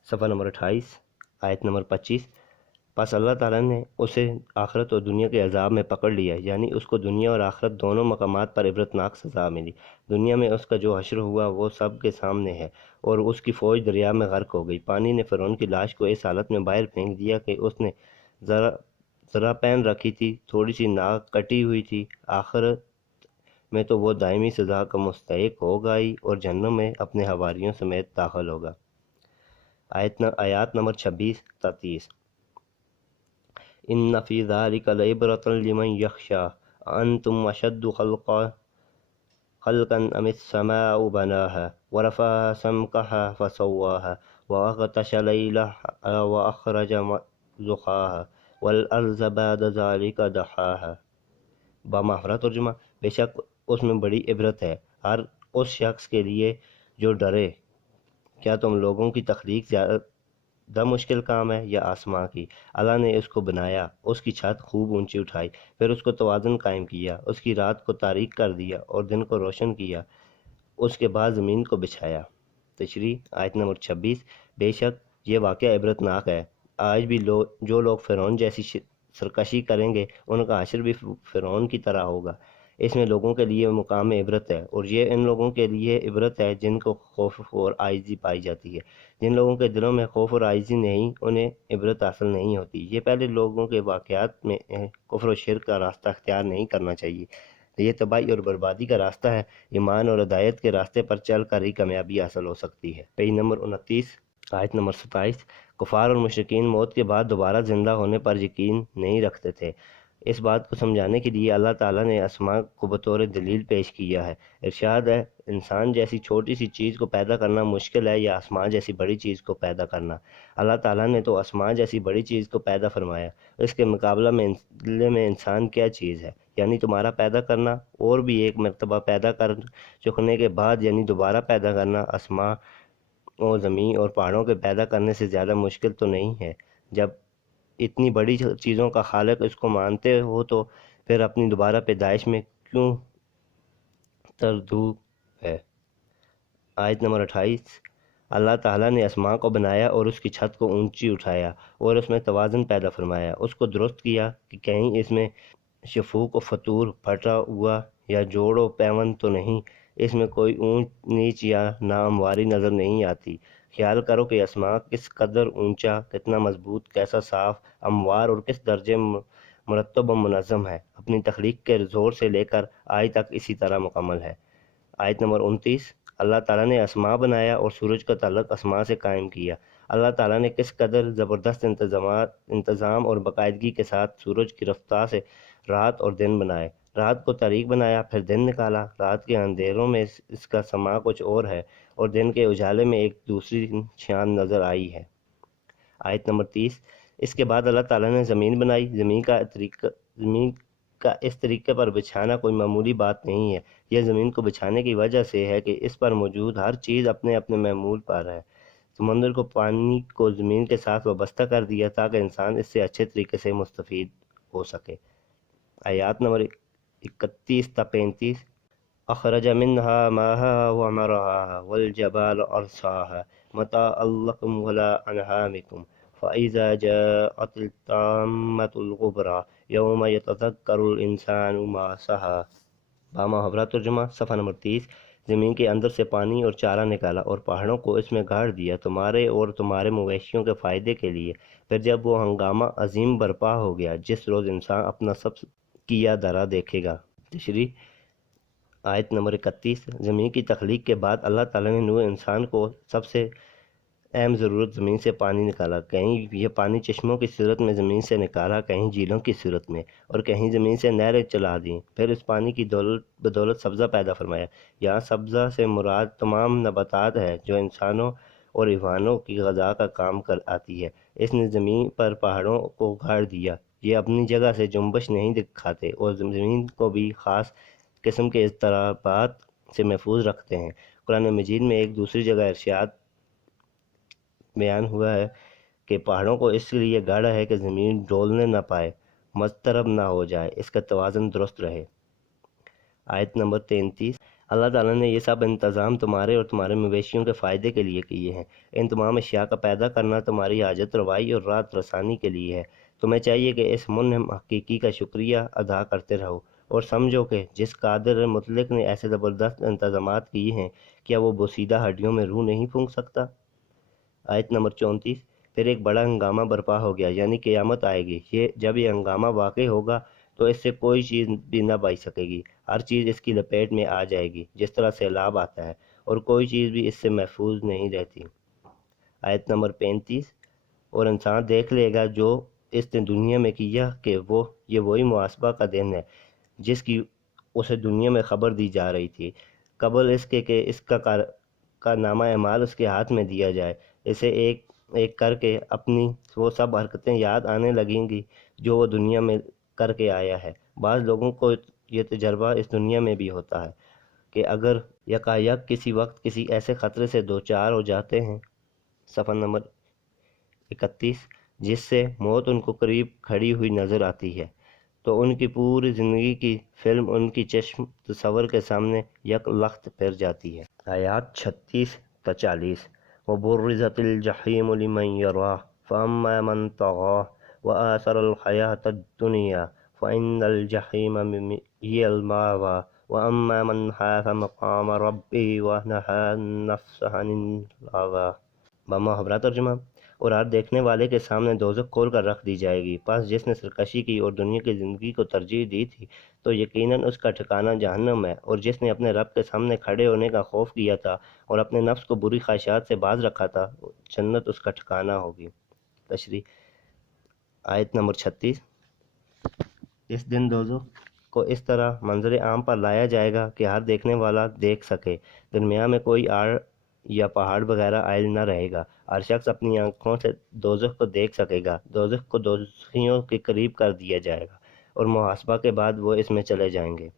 صفحہ نمبر 28، آیت نمبر 25۔ پس اللہ تعالیٰ نے اسے آخرت اور دنیا کے عذاب میں پکڑ لیا، یعنی اس کو دنیا اور آخرت دونوں مقامات پر عبرتناک سزا ملی۔ دنیا میں اس کا جو حشر ہوا وہ سب کے سامنے ہے، اور اس کی فوج دریا میں غرق ہو گئی۔ پانی نے فرعون کی لاش کو اس حالت میں باہر پھینک دیا کہ اس نے ذرا پہن رکھی تھی، تھوڑی سی ناک کٹی ہوئی تھی۔ آخرت میں تو وہ دائمی سزا کا مستحق ہوگا ہی اور جہنم میں اپنے حواریوں سمیت داخل ہوگا۔ آیات نمبر 26 تا 30۔ ان فی ذلک لعبرۃ لمن یخشی انتم اشد خلقا ام السماء بناها ورفع سمكها فسواها وأغطش ليلها وأخرج ضحاها والأرض بعد ذلك دحاها۔ بامعنی ترجمہ، بے شک اس میں بڑی عبرت ہے ہر اس شخص کے لیے جو ڈرے۔ کیا تم لوگوں کی تخلیق زیادہ مشکل کام ہے یا آسماں کی؟ اللہ نے اس کو بنایا، اس کی چھت خوب اونچی اٹھائی، پھر اس کو توازن قائم کیا، اس کی رات کو تاریک کر دیا اور دن کو روشن کیا، اس کے بعد زمین کو بچھایا۔ تشریح آیت نمبر 26۔ بے شک یہ واقعہ عبرت ناک ہے۔ آج بھی جو لوگ فرعون جیسی سرکشی کریں گے ان کا حشر بھی فرعون کی طرح ہوگا۔ اس میں لوگوں کے لیے مقام عبرت ہے، اور یہ ان لوگوں کے لیے عبرت ہے جن کو خوف اور عاجزی پائی جاتی ہے۔ جن لوگوں کے دلوں میں خوف اور عاجزی نہیں، انہیں عبرت حاصل نہیں ہوتی۔ یہ پہلے لوگوں کے واقعات میں کفر و شرک کا راستہ اختیار نہیں کرنا چاہیے۔ یہ تباہی اور بربادی کا راستہ ہے۔ ایمان اور ہدایت کے راستے پر چل کر ہی کامیابی حاصل ہو سکتی ہے۔ پیج نمبر 29، آیت نمبر 27۔ کفار اور مشرکین موت کے بعد دوبارہ زندہ ہونے پر یقین نہیں رکھتے تھے۔ اس بات کو سمجھانے کے لیے اللہ تعالیٰ نے آسماں کو بطور دلیل پیش کیا ہے۔ ارشاد ہے، انسان جیسی چھوٹی سی چیز کو پیدا کرنا مشکل ہے یا آسمان جیسی بڑی چیز کو پیدا کرنا؟ اللہ تعالیٰ نے تو آسمان جیسی بڑی چیز کو پیدا فرمایا، اس کے مقابلہ میں انسان کیا چیز ہے؟ یعنی تمہارا پیدا کرنا اور بھی ایک مرتبہ پیدا کر چکنے کے بعد، یعنی دوبارہ پیدا کرنا آسمان اور زمین اور پہاڑوں کے پیدا کرنے سے زیادہ مشکل تو نہیں ہے۔ جب اتنی بڑی چیزوں کا خالق اس کو مانتے ہو تو پھر اپنی دوبارہ پیدائش میں کیوں تردید ہے؟ آیت نمبر 28۔ اللہ تعالیٰ نے آسماں کو بنایا اور اس کی چھت کو اونچی اٹھایا اور اس میں توازن پیدا فرمایا، اس کو درست کیا کہ کہیں اس میں شفوق و فطور، پھٹا ہوا یا جوڑ و پیوند تو نہیں، اس میں کوئی اونچ نیچ یا ناہمواری نظر نہیں آتی۔ خیال کرو کہ آسمان کس قدر اونچا، کتنا مضبوط، کیسا صاف، ہموار اور کس درجے مرتب و منظم ہے۔ اپنی تخلیق کے زور سے لے کر آج تک اسی طرح مکمل ہے۔ آیت نمبر 29۔ اللہ تعالیٰ نے آسماں بنایا اور سورج کا تعلق آسماں سے قائم کیا۔ اللہ تعالیٰ نے کس قدر زبردست انتظام اور باقاعدگی کے ساتھ سورج کی رفتار سے رات اور دن بنائے۔ رات کو تاریک بنایا، پھر دن نکالا۔ رات کے اندھیروں میں اس کا سما کچھ اور ہے اور دن کے اجالے میں ایک دوسری شان نظر آئی ہے۔ آیت نمبر 30۔ اس کے بعد اللہ تعالیٰ نے زمین بنائی۔ زمین کا اس طریقے پر بچھانا کوئی معمولی بات نہیں ہے۔ یہ زمین کو بچھانے کی وجہ سے ہے کہ اس پر موجود ہر چیز اپنے اپنے معمول پر ہے۔ سمندر کو پانی کو زمین کے ساتھ وابستہ کر دیا تاکہ انسان اس سے اچھے طریقے سے مستفید ہو سکے۔ آیات نمبر 31 تا 35۔ اخرج منها ماءها ومرعاها والجبال ارساها متاعا لكم ولانعامكم فاذا جاءت الطامة الكبرى یوم یتذکر الانسان ما سعی۔ بامعنی ترجمہ، صفحہ نمبر 30۔ زمین کے اندر سے پانی اور چارہ نکالا اور پہاڑوں کو اس میں گاڑ دیا تمہارے اور تمہارے مویشیوں کے فائدے کے لیے۔ پھر جب وہ ہنگامہ عظیم برپا ہو گیا جس روز انسان اپنا سب کیا دھرا دیکھے گا۔ تشریح آیت نمبر 31۔ زمین کی تخلیق کے بعد اللہ تعالیٰ نے نوح انسان کو سب سے اہم ضرورت زمین سے پانی نکالا۔ کہیں یہ پانی چشموں کی صورت میں زمین سے نکالا، کہیں جھیلوں کی صورت میں، اور کہیں زمین سے نہریں چلا دیں۔ پھر اس پانی کی بدولت سبزہ پیدا فرمایا۔ یہاں سبزہ سے مراد تمام نباتات ہے جو انسانوں اور حیوانوں کی غذا کا کام آتی ہے۔ اس نے زمین پر پہاڑوں کو گاڑ دیا۔ یہ اپنی جگہ سے جنبش نہیں دکھاتے اور زمین کو بھی خاص قسم کے اضطرابات سے محفوظ رکھتے ہیں۔ قرآن مجید میں ایک دوسری جگہ ارشاد بیان ہوا ہے کہ پہاڑوں کو اس لیے گاڑا ہے کہ زمین ڈولنے نہ پائے، مضطرب نہ ہو جائے، اس کا توازن درست رہے۔ آیت نمبر 33۔ اللہ تعالیٰ نے یہ سب انتظام تمہارے اور تمہارے مویشیوں کے فائدے کے لیے کیے ہیں۔ ان تمام اشیاء کا پیدا کرنا تمہاری حاجت روائی اور راحت رسانی کے لیے ہے۔ تمہیں چاہیے کہ اس منعم حقیقی کا شکریہ ادا کرتے رہو اور سمجھو کہ جس قادر مطلق نے ایسے زبردست انتظامات کیے ہیں، کیا وہ بوسیدہ ہڈیوں میں روح نہیں پھونک سکتا؟ آیت نمبر 34۔ پھر ایک بڑا ہنگامہ برپا ہو گیا، یعنی قیامت آئے گی۔ جب یہ ہنگامہ واقع ہوگا تو اس سے کوئی چیز بھی نہ بچ سکے گی، ہر چیز اس کی لپیٹ میں آ جائے گی جس طرح سیلاب آتا ہے، اور کوئی چیز بھی اس سے محفوظ نہیں رہتی۔ آیت نمبر 35۔ اور انسان دیکھ لے گا جو اس نے دنیا میں کیا کہ یہ وہی محاسبہ کا دن ہے جس کی اسے دنیا میں خبر دی جا رہی تھی، قبل اس کے کہ اس کا نامہ اعمال اس کے ہاتھ میں دیا جائے۔ اسے ایک ایک کر کے اپنی وہ سب حرکتیں یاد آنے لگیں گی جو وہ دنیا میں کر کے آیا ہے۔ بعض لوگوں کو یہ تجربہ اس دنیا میں بھی ہوتا ہے کہ اگر یکایک کسی وقت کسی ایسے خطرے سے دوچار ہو جاتے ہیں، صفحہ نمبر 31، جس سے موت ان کو قریب کھڑی ہوئی نظر آتی ہے، تو ان کی پوری زندگی کی فلم ان کی چشم تصور کے سامنے یک لخت پھر جاتی ہے۔ آیات 36 تا 40، وَبُرِّزَتِ الْجَحِيمُ لِمَنْ يَرَاهُ فَأَمَّا مَنْ طَغَىٰ وَآثَرَ الْحَيَاةَ الدُّنْيَا فَإِنَّ الْجَحِيمَ هِيَ الْمَأْوَىٰ وَأَمَّا مَنْ خَافَ مَقَامَ رَبِّهِ وَنَهَىٰ النَّفْسَ عَنِ الْهَوَىٰ۔ بامحاورہ ترجمہ: اور آج دیکھنے والے کے سامنے دوزخ کھول کر رکھ دی جائے گی، پس جس نے سرکشی کی اور دنیا کی زندگی کو ترجیح دی تھی تو یقیناً اس کا ٹھکانہ جہنم ہے، اور جس نے اپنے رب کے سامنے کھڑے ہونے کا خوف کیا تھا اور اپنے نفس کو بری خواہشات سے باز رکھا تھا، جنت اس کا ٹھکانہ ہوگی۔ تشریح: آیت نمبر 36، اس دن دوزخ کو اس طرح منظر عام پر لایا جائے گا کہ ہر دیکھنے والا دیکھ سکے، درمیان میں کوئی آڑ یا پہاڑ وغیرہ عائل نہ رہے گا، ہر شخص اپنی آنکھوں سے دوزخ کو دیکھ سکے گا، دوزخ کو دوزخیوں کے قریب کر دیا جائے گا اور محاسبہ کے بعد وہ اس میں چلے جائیں گے۔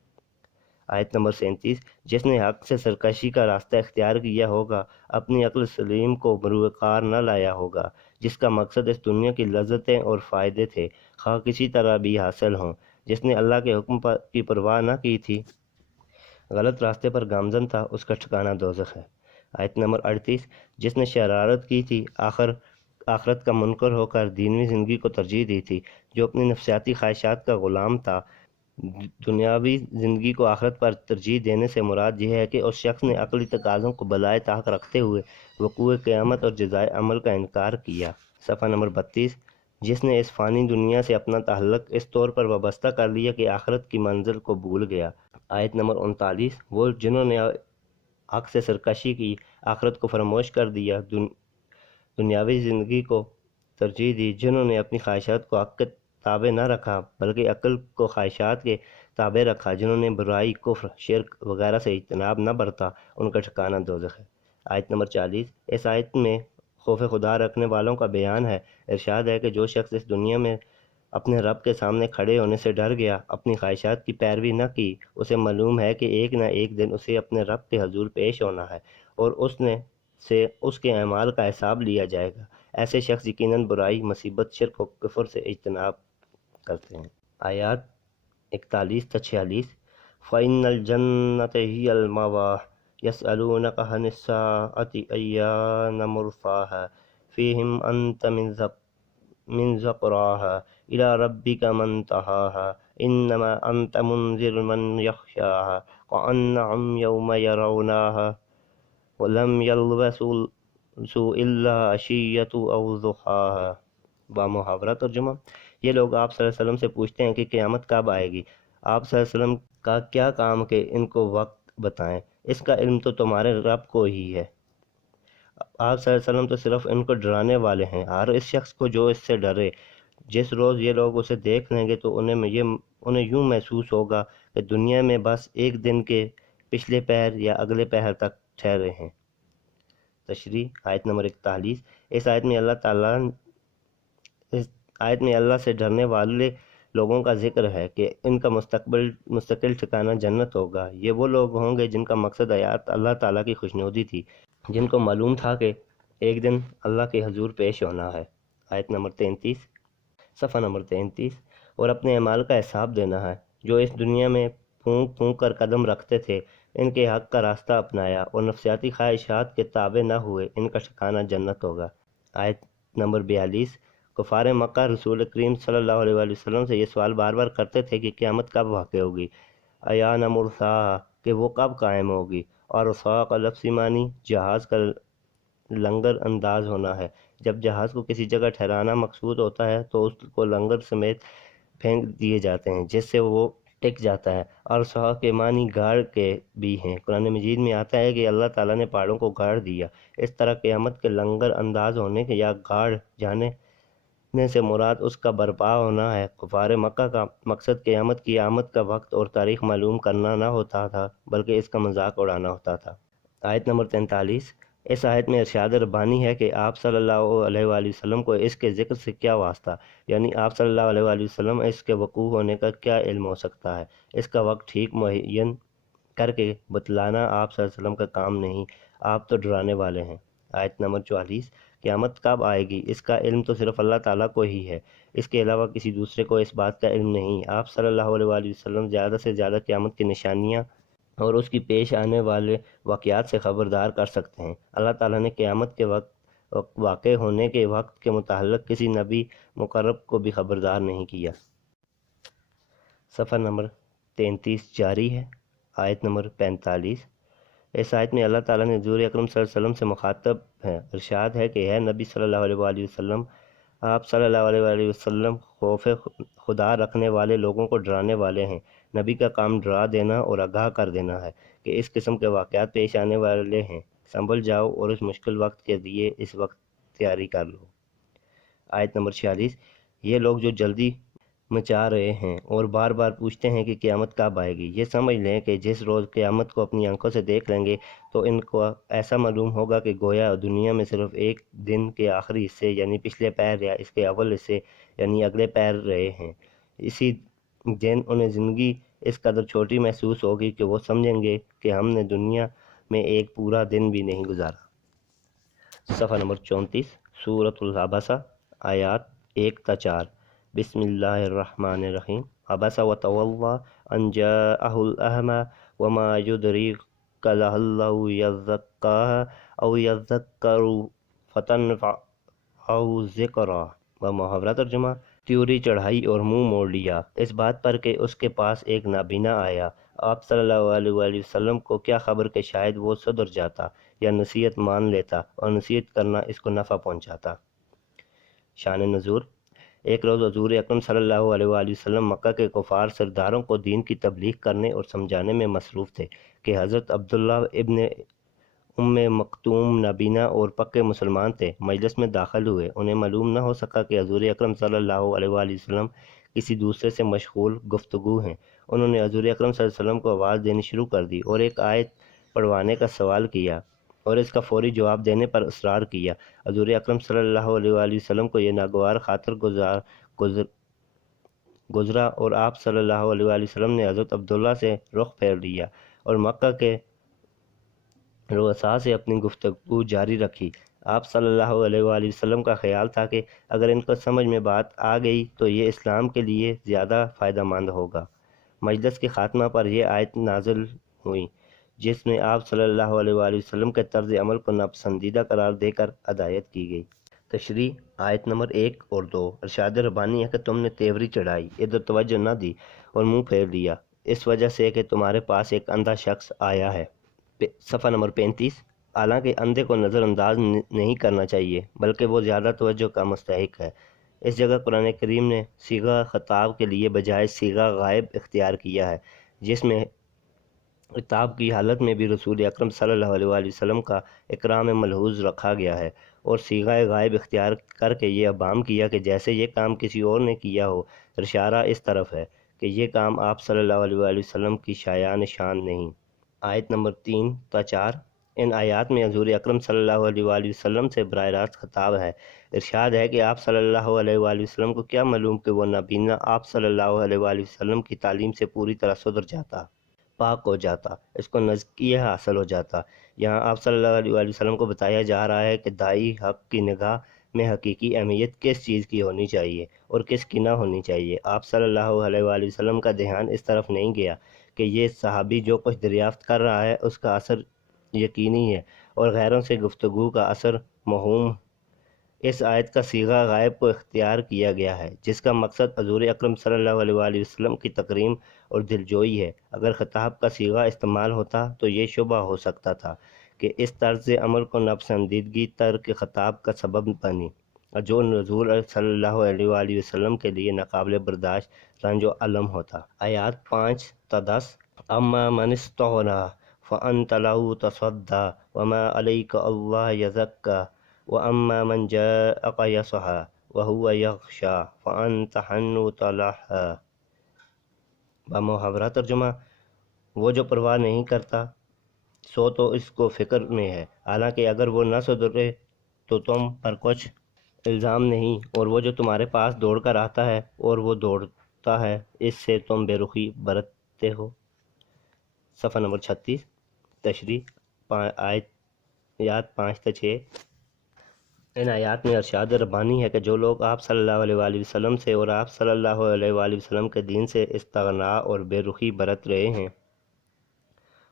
آیت نمبر 37، جس نے حق سے سرکشی کا راستہ اختیار کیا ہوگا، اپنی عقل سلیم کو مروع کار نہ لایا ہوگا، جس کا مقصد اس دنیا کی لذتیں اور فائدے تھے، خواہ کسی طرح بھی حاصل ہوں، جس نے اللہ کے حکم کی پرواہ نہ کی تھی، غلط راستے پر گامزن تھا، اس کا ٹھکانہ دوزخ ہے۔ آیت نمبر 38، جس نے شرارت کی تھی، آخرت کا منکر ہو کر دینوی زندگی کو ترجیح دی تھی، جو اپنی نفسیاتی خواہشات کا غلام تھا۔ دنیاوی زندگی کو آخرت پر ترجیح دینے سے مراد یہ ہے کہ اس شخص نے عقلی تقاضوں کو بالائے طاق رکھتے ہوئے وقوع قیامت اور جزائے عمل کا انکار کیا۔ صفحہ نمبر 32، جس نے اس فانی دنیا سے اپنا تعلق اس طور پر وابستہ کر لیا کہ آخرت کی منزل کو بھول گیا۔ آیت نمبر 39، وہ جنہوں نے حق سے سرکشی کی، آخرت کو فراموش کر دیا، دنیاوی زندگی کو ترجیح دی، جنہوں نے اپنی خواہشات کو حق کے تابع نہ رکھا بلکہ عقل کو خواہشات کے تابع رکھا، جنہوں نے برائی، کفر، شرک وغیرہ سے اجتناب نہ برتا، ان کا ٹھکانہ دوزخ ہے۔ آیت نمبر 40، اس آیت میں خوف خدا رکھنے والوں کا بیان ہے۔ ارشاد ہے کہ جو شخص اس دنیا میں اپنے رب کے سامنے کھڑے ہونے سے ڈر گیا، اپنی خواہشات کی پیروی نہ کی، اسے معلوم ہے کہ ایک نہ ایک دن اسے اپنے رب کے حضور پیش ہونا ہے اور اس کے اعمال کا حساب لیا جائے گا۔ ایسے شخص یقیناً برائی، مصیبت، شرک و کفر سے اجتناب کرتے ہیں۔ آیات 41 تا 46، فَإِنَّ الْجَنَّةَ هِيَ الْمَأْوَىٰ يَسْأَلُونَكَ عَنِ السَّاعَةِ أَيَّانَ مُرْسَاهَا فِيهِمْ أَنْتَ مِنْ ذَكْرَاهَا إِلَىٰ رَبِّكَ مُنْتَهَاهَا إِنَّمَا أَنْتَ مُنْذِرُ مَنْ يَخْشَاهَا كَأَنَّهُمْ يَوْمَ يَرَوْنَهَا وَلَمْ يَلْبَثُوا إِلَّا عَشِيَّةً أَوْ ضُحَاهَا۔ بامحاورہ ترجمہ: یہ لوگ آپ صلی اللہ علیہ وسلم سے پوچھتے ہیں کہ قیامت کب آئے گی۔ آپ صلی اللہ علیہ وسلم کا کیا کام کہ ان کو وقت بتائیں، اس کا علم تو تمہارے رب کو ہی ہے۔ آپ صلی اللہ علیہ وسلم تو صرف ان کو ڈرانے والے ہیں، ہر اس شخص کو جو اس سے ڈرے۔ جس روز یہ لوگ اسے دیکھ لیں گے تو انہیں یوں محسوس ہوگا کہ دنیا میں بس ایک دن کے پچھلے پہر یا اگلے پہر تک ٹھہرے ہیں۔ تشریح: آیت نمبر 41، اس آیت میں اللہ سے ڈرنے والے لوگوں کا ذکر ہے کہ ان کا مستقل ٹھکانہ جنت ہوگا۔ یہ وہ لوگ ہوں گے جن کا مقصد حیات اللہ تعالیٰ کی خوشنودی تھی، جن کو معلوم تھا کہ ایک دن اللہ کے حضور پیش ہونا ہے۔ آیت نمبر 33، صفحہ نمبر 33، اور اپنے اعمال کا حساب دینا ہے، جو اس دنیا میں پھونک پھونک کر قدم رکھتے تھے، ان کے حق کا راستہ اپنایا اور نفسیاتی خواہشات کے تابع نہ ہوئے، ان کا ٹھکانہ جنت ہوگا۔ آیت نمبر 42، کفار مکہ رسول کریم صلی اللہ علیہ وآلہ وسلم سے یہ سوال بار بار کرتے تھے کہ قیامت کب واقع ہوگی، ایان مرساہا، کہ وہ کب قائم ہوگی، اور رسا کا لفظی معنی جہاز کا لنگر انداز ہونا ہے۔ جب جہاز کو کسی جگہ ٹھہرانا مقصود ہوتا ہے تو اس کو لنگر سمیت پھینک دیے جاتے ہیں جس سے وہ ٹک جاتا ہے، اور رسا کے معنی گاڑ کے بھی ہیں۔ قرآن مجید میں آتا ہے کہ اللہ تعالیٰ نے پہاڑوں کو گاڑ دیا۔ اس طرح قیامت کے لنگر انداز ہونے یا گاڑ جانے نے سے مراد اس کا برپا ہونا ہے۔ کفار مکہ کا مقصد قیامت کی آمد کا وقت اور تاریخ معلوم کرنا نہ ہوتا تھا، بلکہ اس کا مذاق اڑانا ہوتا تھا۔ آیت نمبر 43۔ اس آیت میں ارشاد ربانی ہے کہ آپ صلی اللہ علیہ وآلہ وسلم کو اس کے ذکر سے کیا واسطہ، یعنی آپ صلی اللہ علیہ وآلہ وسلم اس کے وقوع ہونے کا کیا علم ہو سکتا ہے۔ اس کا وقت ٹھیک معین کر کے بتلانا آپ صلی اللہ علیہ وسلم کا کام نہیں، آپ تو ڈرانے والے ہیں۔ آیت نمبر 44۔ قیامت کب آئے گی اس کا علم تو صرف اللہ تعالیٰ کو ہی ہے، اس کے علاوہ کسی دوسرے کو اس بات کا علم نہیں۔ آپ صلی اللہ علیہ وآلہ وسلم زیادہ سے زیادہ قیامت کی نشانیاں اور اس کی پیش آنے والے واقعات سے خبردار کر سکتے ہیں۔ اللہ تعالیٰ نے قیامت کے وقت واقع ہونے کے وقت کے متعلق کسی نبی مقرب کو بھی خبردار نہیں کیا۔ صفحہ نمبر 33 جاری ہے۔ آیت نمبر 45۔ اس آیت میں اللہ تعالیٰ نے حضور اکرم صلی اللہ علیہ وسلم سے مخاطب ہے، ارشاد ہے کہ اے نبی صلی اللہ علیہ وآلہ وسلم، آپ صلی اللہ علیہ وآلہ وسلم خوف خدا رکھنے والے لوگوں کو ڈرانے والے ہیں۔ نبی کا کام ڈرا دینا اور آگاہ کر دینا ہے کہ اس قسم کے واقعات پیش آنے والے ہیں، سنبھل جاؤ اور اس مشکل وقت کے لیے اس وقت تیاری کر لو۔ آیت نمبر 46۔ یہ لوگ جو جلدی مچا رہے ہیں اور بار بار پوچھتے ہیں کہ قیامت کب آئے گی، یہ سمجھ لیں کہ جس روز قیامت کو اپنی آنکھوں سے دیکھ لیں گے تو ان کو ایسا معلوم ہوگا کہ گویا دنیا میں صرف ایک دن کے آخری حصے یعنی پچھلے پہر یا اس کے اول حصے یعنی اگلے پہر رہے ہیں۔ اسی دن انہیں زندگی اس قدر چھوٹی محسوس ہوگی کہ وہ سمجھیں گے کہ ہم نے دنیا میں ایک پورا دن بھی نہیں گزارا۔ صفحہ نمبر 34۔ سورۃ العبسہ، آیات 1 تا 4۔ بسم اللہ الرحمن الرحیم۔ عبس وتولی ان جاءہ الاعمی وما یدریک لعلہ یزکیٰ او یذکر فتنفعہ الذکریٰ۔ محاورہ ترجمہ: تیوری چڑھائی اور منہ موڑ لیا اس بات پر کہ اس کے پاس ایک نابینا آیا۔ آپ صلی اللہ علیہ وآلہ وسلم کو کیا خبر کہ شاید وہ سدھر جاتا یا نصیحت مان لیتا، اور نصیحت کرنا اس کو نفع پہنچاتا۔ شان نزول: ایک روز حضور اکرم صلی اللہ علیہ وآلہ وسلم مکہ کے کفار سرداروں کو دین کی تبلیغ کرنے اور سمجھانے میں مصروف تھے کہ حضرت عبداللہ ابن ام مکتوم نابینا اور پکے مسلمان تھے، مجلس میں داخل ہوئے۔ انہیں معلوم نہ ہو سکا کہ حضور اکرم صلی اللہ علیہ وآلہ وسلم کسی دوسرے سے مشغول گفتگو ہیں۔ انہوں نے حضور اکرم صلی اللہ علیہ وسلم کو آواز دینی شروع کر دی اور ایک آیت پڑھوانے کا سوال کیا اور اس کا فوری جواب دینے پر اصرار کیا۔ حضور اکرم صلی اللہ علیہ وآلہ وسلم کو یہ ناگوار خاطر گزرا اور آپ صلی اللہ علیہ وآلہ وسلم نے حضرت عبداللہ سے رخ پھیر لیا اور مکہ کے رؤساء سے اپنی گفتگو جاری رکھی۔ آپ صلی اللہ علیہ وآلہ وسلم کا خیال تھا کہ اگر ان کو سمجھ میں بات آ گئی تو یہ اسلام کے لیے زیادہ فائدہ مند ہوگا۔ مجلس کے خاتمہ پر یہ آیت نازل ہوئی جس میں آپ صلی اللہ علیہ وآلہ وسلم کے طرز عمل کو ناپسندیدہ قرار دے کر ہدایت کی گئی۔ تشریح: آیت نمبر 1 اور 2۔ ارشاد ربانی ہے کہ تم نے تیوری چڑھائی، ادھر توجہ نہ دی اور منہ پھیر لیا اس وجہ سے کہ تمہارے پاس ایک اندھا شخص آیا ہے۔ صفحہ نمبر 35۔ حالانکہ اندھے کو نظر انداز نہیں کرنا چاہیے بلکہ وہ زیادہ توجہ کا مستحق ہے۔ اس جگہ قرآن کریم نے صیغہ خطاب کے لیے بجائے صیغہ غائب اختیار کیا ہے، جس میں خطاب کی حالت میں بھی رسول اکرم صلی اللہ علیہ وآلہ وسلم کا اکرام ملحوظ رکھا گیا ہے، اور صیغہ غائب اختیار کر کے یہ ابہام کیا کہ جیسے یہ کام کسی اور نے کیا ہو۔ اشارہ اس طرف ہے کہ یہ کام آپ صلی اللہ علیہ وآلہ وسلم کی شایان شان نہیں۔ آیت نمبر 3 تا 4۔ ان آیات میں حضور اکرم صلی اللہ علیہ وآلہ وسلم سے براہ راست خطاب ہے۔ ارشاد ہے کہ آپ صلی اللہ علیہ وآلہ وسلم کو کیا معلوم کہ وہ نابینا آپ صلی اللہ علیہ وآلہ وسلم کی تعلیم سے پوری طرح سدھر جاتا، پاک ہو جاتا، اس کو نزکیہ حاصل ہو جاتا۔ یہاں آپ صلی اللہ علیہ وآلہ وسلم کو بتایا جا رہا ہے کہ داعی حق کی نگاہ میں حقیقی اہمیت کس چیز کی ہونی چاہیے اور کس کی نہ ہونی چاہیے۔ آپ صلی اللہ علیہ وآلہ وسلم کا دھیان اس طرف نہیں گیا کہ یہ صحابی جو کچھ دریافت کر رہا ہے اس کا اثر یقینی ہے اور غیروں سے گفتگو کا اثر موہوم۔ اس آیت کا صیغہ غائب کو اختیار کیا گیا ہے جس کا مقصد حضور اکرم صلی اللہ علیہ وآلہ وسلم کی تکریم اور دلجوئی ہے۔ اگر خطاب کا صیغہ استعمال ہوتا تو یہ شبہ ہو سکتا تھا کہ اس طرز عمل کو ناپسندیدگی ترک خطاب کا سبب بنی، جو حضور صلی اللہ علیہ وآلہ وسلم کے لیے ناقابل برداشت رنج و الم ہوتا۔ آیات 5 تا 10۔ اما من استغنی فانت له تصدی وما علیک اللہ یزکی واما من جاءک یسعی وهو يغشى فأنت حنوت لها۔ بمحاورہ ترجمہ، وہ جو پرواہ نہیں کرتا سو تو اس کو فکر میں ہے، حالانکہ اگر وہ نہ سدھرے تو تم پر کچھ الزام نہیں، اور وہ جو تمہارے پاس دوڑ کر آتا ہے اور وہ دوڑتا ہے اس سے تم بے رخی برتتے ہو۔ صفحہ نمبر 36۔ تشریح آیات 5 تا 6۔ ان آیات میں ارشاد ربانی ہے کہ جو لوگ آپ صلی اللہ علیہ وآلہ وسلم سے اور آپ صلی اللہ علیہ وآلہ وسلم کے دین سے استغنا اور بے رخی برت رہے ہیں،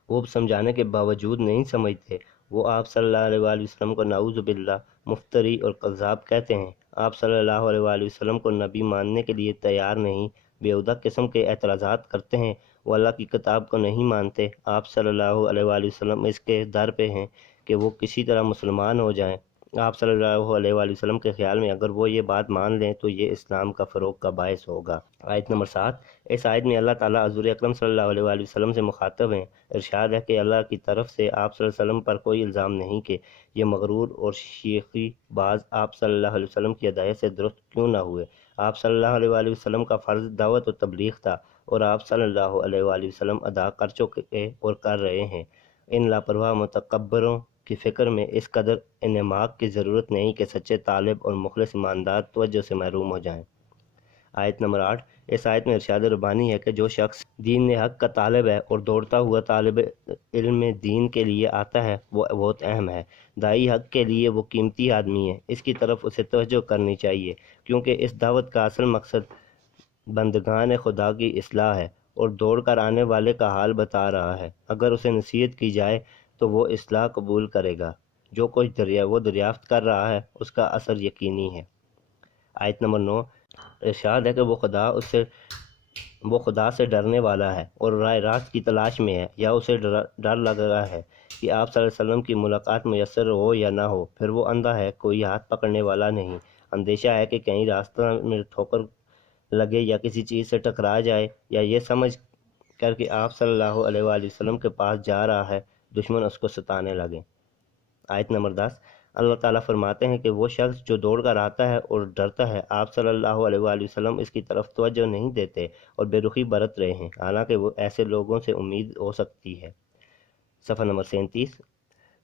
وہ سمجھانے کے باوجود نہیں سمجھتے، وہ آپ صلی اللہ علیہ وآلہ وسلم کو نعوذ باللہ مفتری اور کذاب کہتے ہیں، آپ صلی اللہ علیہ وآلہ وسلم کو نبی ماننے کے لیے تیار نہیں، بیہودہ قسم کے اعتراضات کرتے ہیں، وہ اللہ کی کتاب کو نہیں مانتے، آپ صلی اللہ علیہ وآلہ وسلم اس کے در پہ ہیں کہ وہ کسی طرح مسلمان ہو جائیں۔ آپ صلی اللہ علیہ وآلہ وسلم کے خیال میں اگر وہ یہ بات مان لیں تو یہ اسلام کا فروغ کا باعث ہوگا۔ آیت نمبر 7۔ اس آیت میں اللہ تعالیٰ حضور اکرم صلی اللہ علیہ وآلہ وسلم سے مخاطب ہیں، ارشاد ہے کہ اللہ کی طرف سے آپ صلی اللہ علیہ وسلم پر کوئی الزام نہیں کہ یہ مغرور اور شیخی باز آپ صلی اللہ علیہ وسلم کی ہدایت سے درست کیوں نہ ہوئے۔ آپ صلی اللہ علیہ وآلہ وسلم کا فرض دعوت و تبلیغ تھا اور آپ صلی اللہ علیہ وآلہ وسلم ادا کر چکے اور کر رہے ہیں۔ ان لاپرواہ متکبروں کی فکر میں اس قدر انہماک کی ضرورت نہیں کہ سچے طالب اور مخلص ایماندار توجہ سے محروم ہو جائیں۔ آیت نمبر 8۔ اس آیت میں ارشاد ربانی ہے کہ جو شخص دین حق کا طالب ہے اور دوڑتا ہوا طالب علم دین کے لیے آتا ہے وہ بہت اہم ہے، داعی حق کے لیے وہ قیمتی آدمی ہے، اس کی طرف اسے توجہ کرنی چاہیے، کیونکہ اس دعوت کا اصل مقصد بندگان خدا کی اصلاح ہے اور دوڑ کر آنے والے کا حال بتا رہا ہے۔ اگر اسے نصیحت کی جائے تو وہ اصلاح قبول کرے گا، جو کچھ وہ دریافت کر رہا ہے اس کا اثر یقینی ہے۔ آیت نمبر 9۔ ارشاد ہے کہ وہ خدا سے ڈرنے والا ہے اور راہ راست کی تلاش میں ہے، یا اسے ڈر لگ رہا ہے کہ آپ صلی اللہ علیہ وسلم کی ملاقات میسر ہو یا نہ ہو، پھر وہ اندھا ہے، کوئی ہاتھ پکڑنے والا نہیں، اندیشہ ہے کہ کہیں راستہ میں ٹھوکر لگے یا کسی چیز سے ٹکرا جائے، یا یہ سمجھ کر کہ آپ صلی اللہ علیہ وآلہ وسلم کے پاس جا رہا ہے دشمن اس کو ستانے لگے۔ آیت نمبر 10۔ اللہ تعالیٰ فرماتے ہیں کہ وہ شخص جو دوڑ کر آتا ہے اور ڈرتا ہے، آپ صلی اللہ علیہ وآلہ وسلم اس کی طرف توجہ نہیں دیتے اور بے رخی برت رہے ہیں، حالانکہ وہ ایسے لوگوں سے امید ہو سکتی ہے۔ صفحہ نمبر 37۔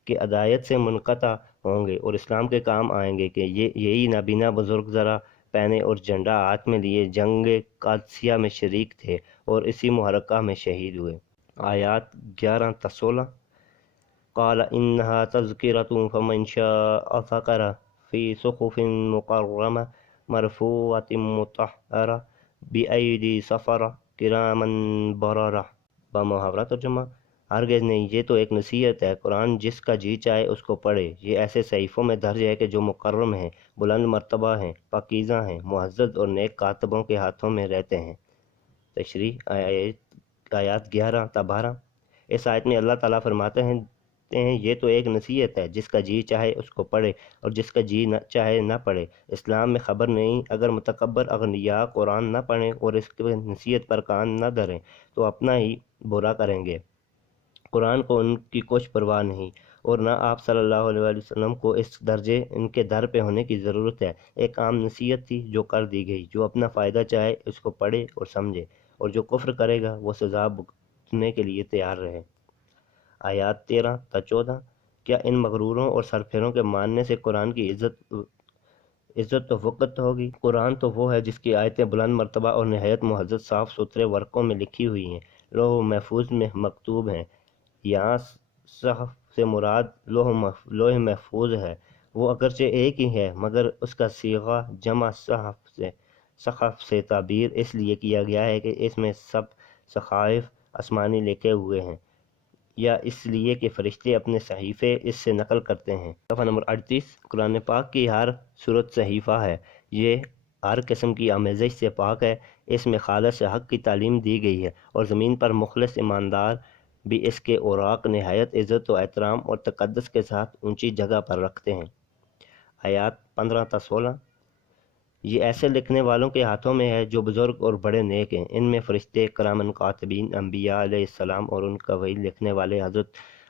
کہ ہدایت سے منقطع ہوں گے اور اسلام کے کام آئیں گے کہ یہی نابینا بزرگ ذرا پہنے اور جھنڈا ہاتھ میں لیے جنگ قادسیہ میں شریک تھے اور اسی محرکہ میں شہید ہوئے۔ آیات 11 تا 16۔ قال انها تذکرۃ فمن شاء ذکر فی صحف مکرمہ مرفوعۃ مطہرہ بأیدی سفرہ کراما بررہ۔ بمحاورہ ترجمہ، ہرگز نہیں، یہ تو ایک نصیحت ہے، قرآن جس کا جی چاہے اس کو پڑھے، یہ ایسے صحیفوں میں درج ہے کہ جو مکرم ہیں، بلند مرتبہ ہیں، پاکیزہ ہیں، معزز اور نیک کاتبوں کے ہاتھوں میں رہتے ہیں۔ تشریح آیات 11 تا 12۔ اس آیت میں اللہ تعالیٰ فرماتے ہیں یہ تو ایک نصیحت ہے، جس کا جی چاہے اس کو پڑھے اور جس کا جی چاہے نہ پڑھے۔ اسلام میں خبر نہیں، اگر متکبر اغنیاء قرآن نہ پڑھیں اور اس کی نصیحت پر کان نہ دھریں تو اپنا ہی برا کریں گے۔ قرآن کو ان کی کچھ پرواہ نہیں، اور نہ آپ صلی اللہ علیہ وآلہ وسلم کو اس درجے ان کے در پہ ہونے کی ضرورت ہے۔ ایک عام نصیحت تھی جو کر دی گئی، جو اپنا فائدہ چاہے اس کو پڑھے اور سمجھے، اور جو کفر کرے گا وہ سزا بھگتنے کے لیے تیار رہے۔ آیات 13 تا 14۔ کیا ان مغروروں اور سرپھروں کے ماننے سے قرآن کی عزت و وقت ہوگی؟ قرآن تو وہ ہے جس کی آیتیں بلند مرتبہ اور نہایت معزز صاف ستھرے ورقوں میں لکھی ہوئی ہیں، لوح محفوظ میں مکتوب ہیں۔ یہاں صحف سے مراد لوح محفوظ ہے، وہ اگرچہ ایک ہی ہے مگر اس کا صیغہ جمع صحف سے تعبیر اس لیے کیا گیا ہے کہ اس میں سب صحائف آسمانی لکھے ہوئے ہیں، یا اس لیے کہ فرشتے اپنے صحیفے اس سے نقل کرتے ہیں۔ صفحہ نمبر 38۔ قرآن پاک کی ہر صورت صحیفہ ہے، یہ ہر قسم کی آمیزش سے پاک ہے، اس میں خالص حق کی تعلیم دی گئی ہے، اور زمین پر مخلص ایماندار بھی اس کے اوراق نہایت عزت و احترام اور تقدس کے ساتھ اونچی جگہ پر رکھتے ہیں۔ آیات 15 تا 16۔ یہ ایسے لکھنے والوں کے ہاتھوں میں ہے جو بزرگ اور بڑے نیک ہیں، ان میں فرشتے، کرامن کاتبین، انبیاء علیہ السلام اور ان کا وحی لکھنے والے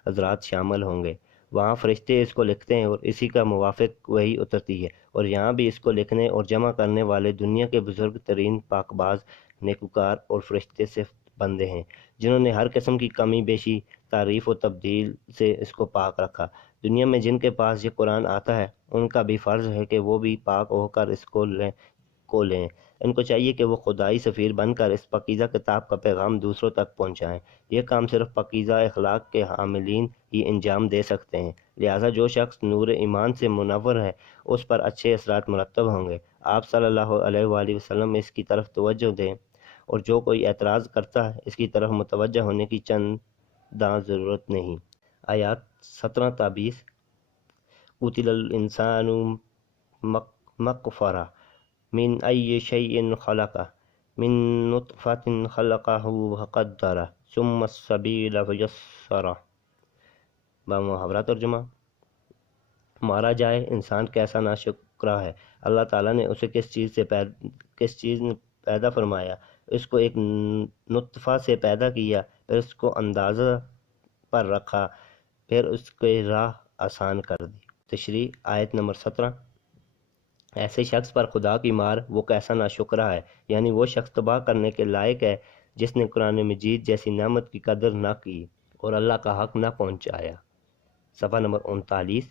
حضرات شامل ہوں گے۔ وہاں فرشتے اس کو لکھتے ہیں اور اسی کا موافق وہی اترتی ہے، اور یہاں بھی اس کو لکھنے اور جمع کرنے والے دنیا کے بزرگ ترین پاک باز نیکوکار اور فرشتے سے بندے ہیں، جنہوں نے ہر قسم کی کمی بیشی، تعریف و تبدیل سے اس کو پاک رکھا۔ دنیا میں جن کے پاس یہ قرآن آتا ہے ان کا بھی فرض ہے کہ وہ بھی پاک ہو کر اس کو لیں۔ ان کو چاہیے کہ وہ خدائی سفیر بن کر اس پاکیزہ کتاب کا پیغام دوسروں تک پہنچائیں۔ یہ کام صرف پاکیزہ اخلاق کے حاملین ہی انجام دے سکتے ہیں، لہٰذا جو شخص نور ایمان سے منور ہے اس پر اچھے اثرات مرتب ہوں گے۔ آپ صلی اللہ علیہ وآلہ وسلم اس کی طرف توجہ دیں، اور جو کوئی اعتراض کرتا ہے اس کی طرف متوجہ ہونے کی چنداں ضرورت نہیں۔ آیات 17 تا 20۔ قتل الانسان مقفرہ من ای شیء خلقہ من نطفۃ خلقہ فقدرہ ثم السبیل یسرہ۔ بامحاورہ ترجمہ: مارا جائے انسان کیسا ناشکرا ہے، اللہ تعالیٰ نے اسے کس چیز نے پیدا فرمایا، اس کو ایک نطفہ سے پیدا کیا، پھر اس کو اندازہ پر رکھا، پھر اس کی راہ آسان کر دی۔ تشریح آیت نمبر 17۔ ایسے شخص پر خدا کی مار وہ کیسا ناشکرا ہے، یعنی وہ شخص تباہ کرنے کے لائق ہے جس نے قرآن مجید جیسی نعمت کی قدر نہ کی اور اللہ کا حق نہ پہنچایا۔ صفحہ نمبر 39۔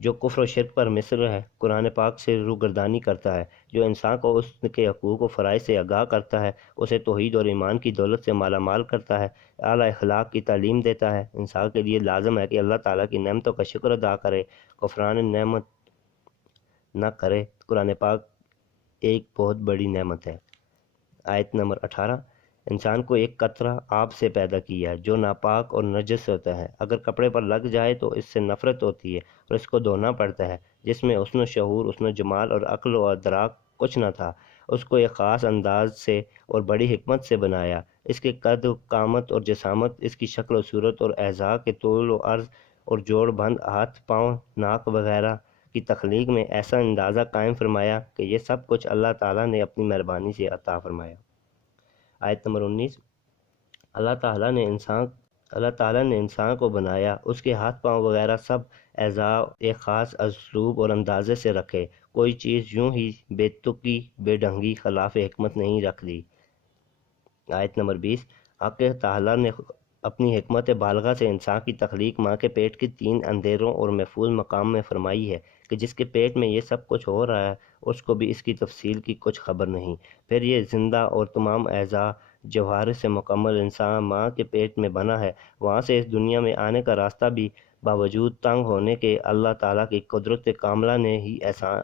جو کفر و شرک پر مصر ہے، قرآن پاک سے روگردانی کرتا ہے، جو انسان کو اس کے حقوق و فرائض سے آگاہ کرتا ہے، اسے توحید اور ایمان کی دولت سے مالا مال کرتا ہے، اعلیٰ اخلاق کی تعلیم دیتا ہے، انسان کے لیے لازم ہے کہ اللہ تعالیٰ کی نعمتوں کا شکر ادا کرے، کفران نعمت نہ کرے۔ قرآن پاک ایک بہت بڑی نعمت ہے۔ آیت نمبر 18۔ انسان کو ایک قطرہ آب سے پیدا کیا جو ناپاک اور نجس ہوتا ہے، اگر کپڑے پر لگ جائے تو اس سے نفرت ہوتی ہے اور اس کو دھونا پڑتا ہے، جس میں حسن و شعور، حسن و جمال اور عقل و ادراک کچھ نہ تھا۔ اس کو ایک خاص انداز سے اور بڑی حکمت سے بنایا۔ اس کے قد و قامت اور جسامت، اس کی شکل و صورت اور اعضاء کے طول و عرض اور جوڑ بند، ہاتھ، پاؤں، ناک وغیرہ کی تخلیق میں ایسا اندازہ قائم فرمایا کہ یہ سب کچھ اللہ تعالیٰ نے اپنی مہربانی سے عطا فرمایا۔ آیت نمبر 19۔ اللہ تعالیٰ نے انسان کو بنایا، اس کے ہاتھ پاؤں وغیرہ سب اعضاء ایک خاص اسلوب اور اندازے سے رکھے، کوئی چیز یوں ہی بے تکی، بے ڈھنگی، خلاف حکمت نہیں رکھ دی۔ آیت نمبر 20۔ حق تعالیٰ نے اپنی حکمت بالغہ سے انسان کی تخلیق ماں کے پیٹ کے 3 اندھیروں اور محفوظ مقام میں فرمائی ہے کہ جس کے پیٹ میں یہ سب کچھ ہو رہا ہے اس کو بھی اس کی تفصیل کی کچھ خبر نہیں۔ پھر یہ زندہ اور تمام اعضاء جوہر سے مکمل انسان ماں کے پیٹ میں بنا ہے، وہاں سے اس دنیا میں آنے کا راستہ بھی باوجود تنگ ہونے کے اللہ تعالیٰ کی قدرت کاملہ نے ہی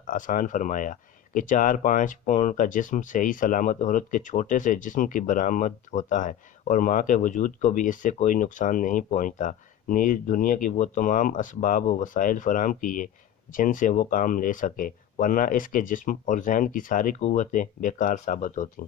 آسان فرمایا کہ 4-5 پاؤنڈ کا جسم صحیح سلامت عورت کے چھوٹے سے جسم کی برآمد ہوتا ہے، اور ماں کے وجود کو بھی اس سے کوئی نقصان نہیں پہنچتا، نیز دنیا کی وہ تمام اسباب و وسائل فراہم کیے جن سے وہ کام لے سکے، ورنہ اس کے جسم اور ذہن کی ساری قوتیں بیکار ثابت ہوتیں۔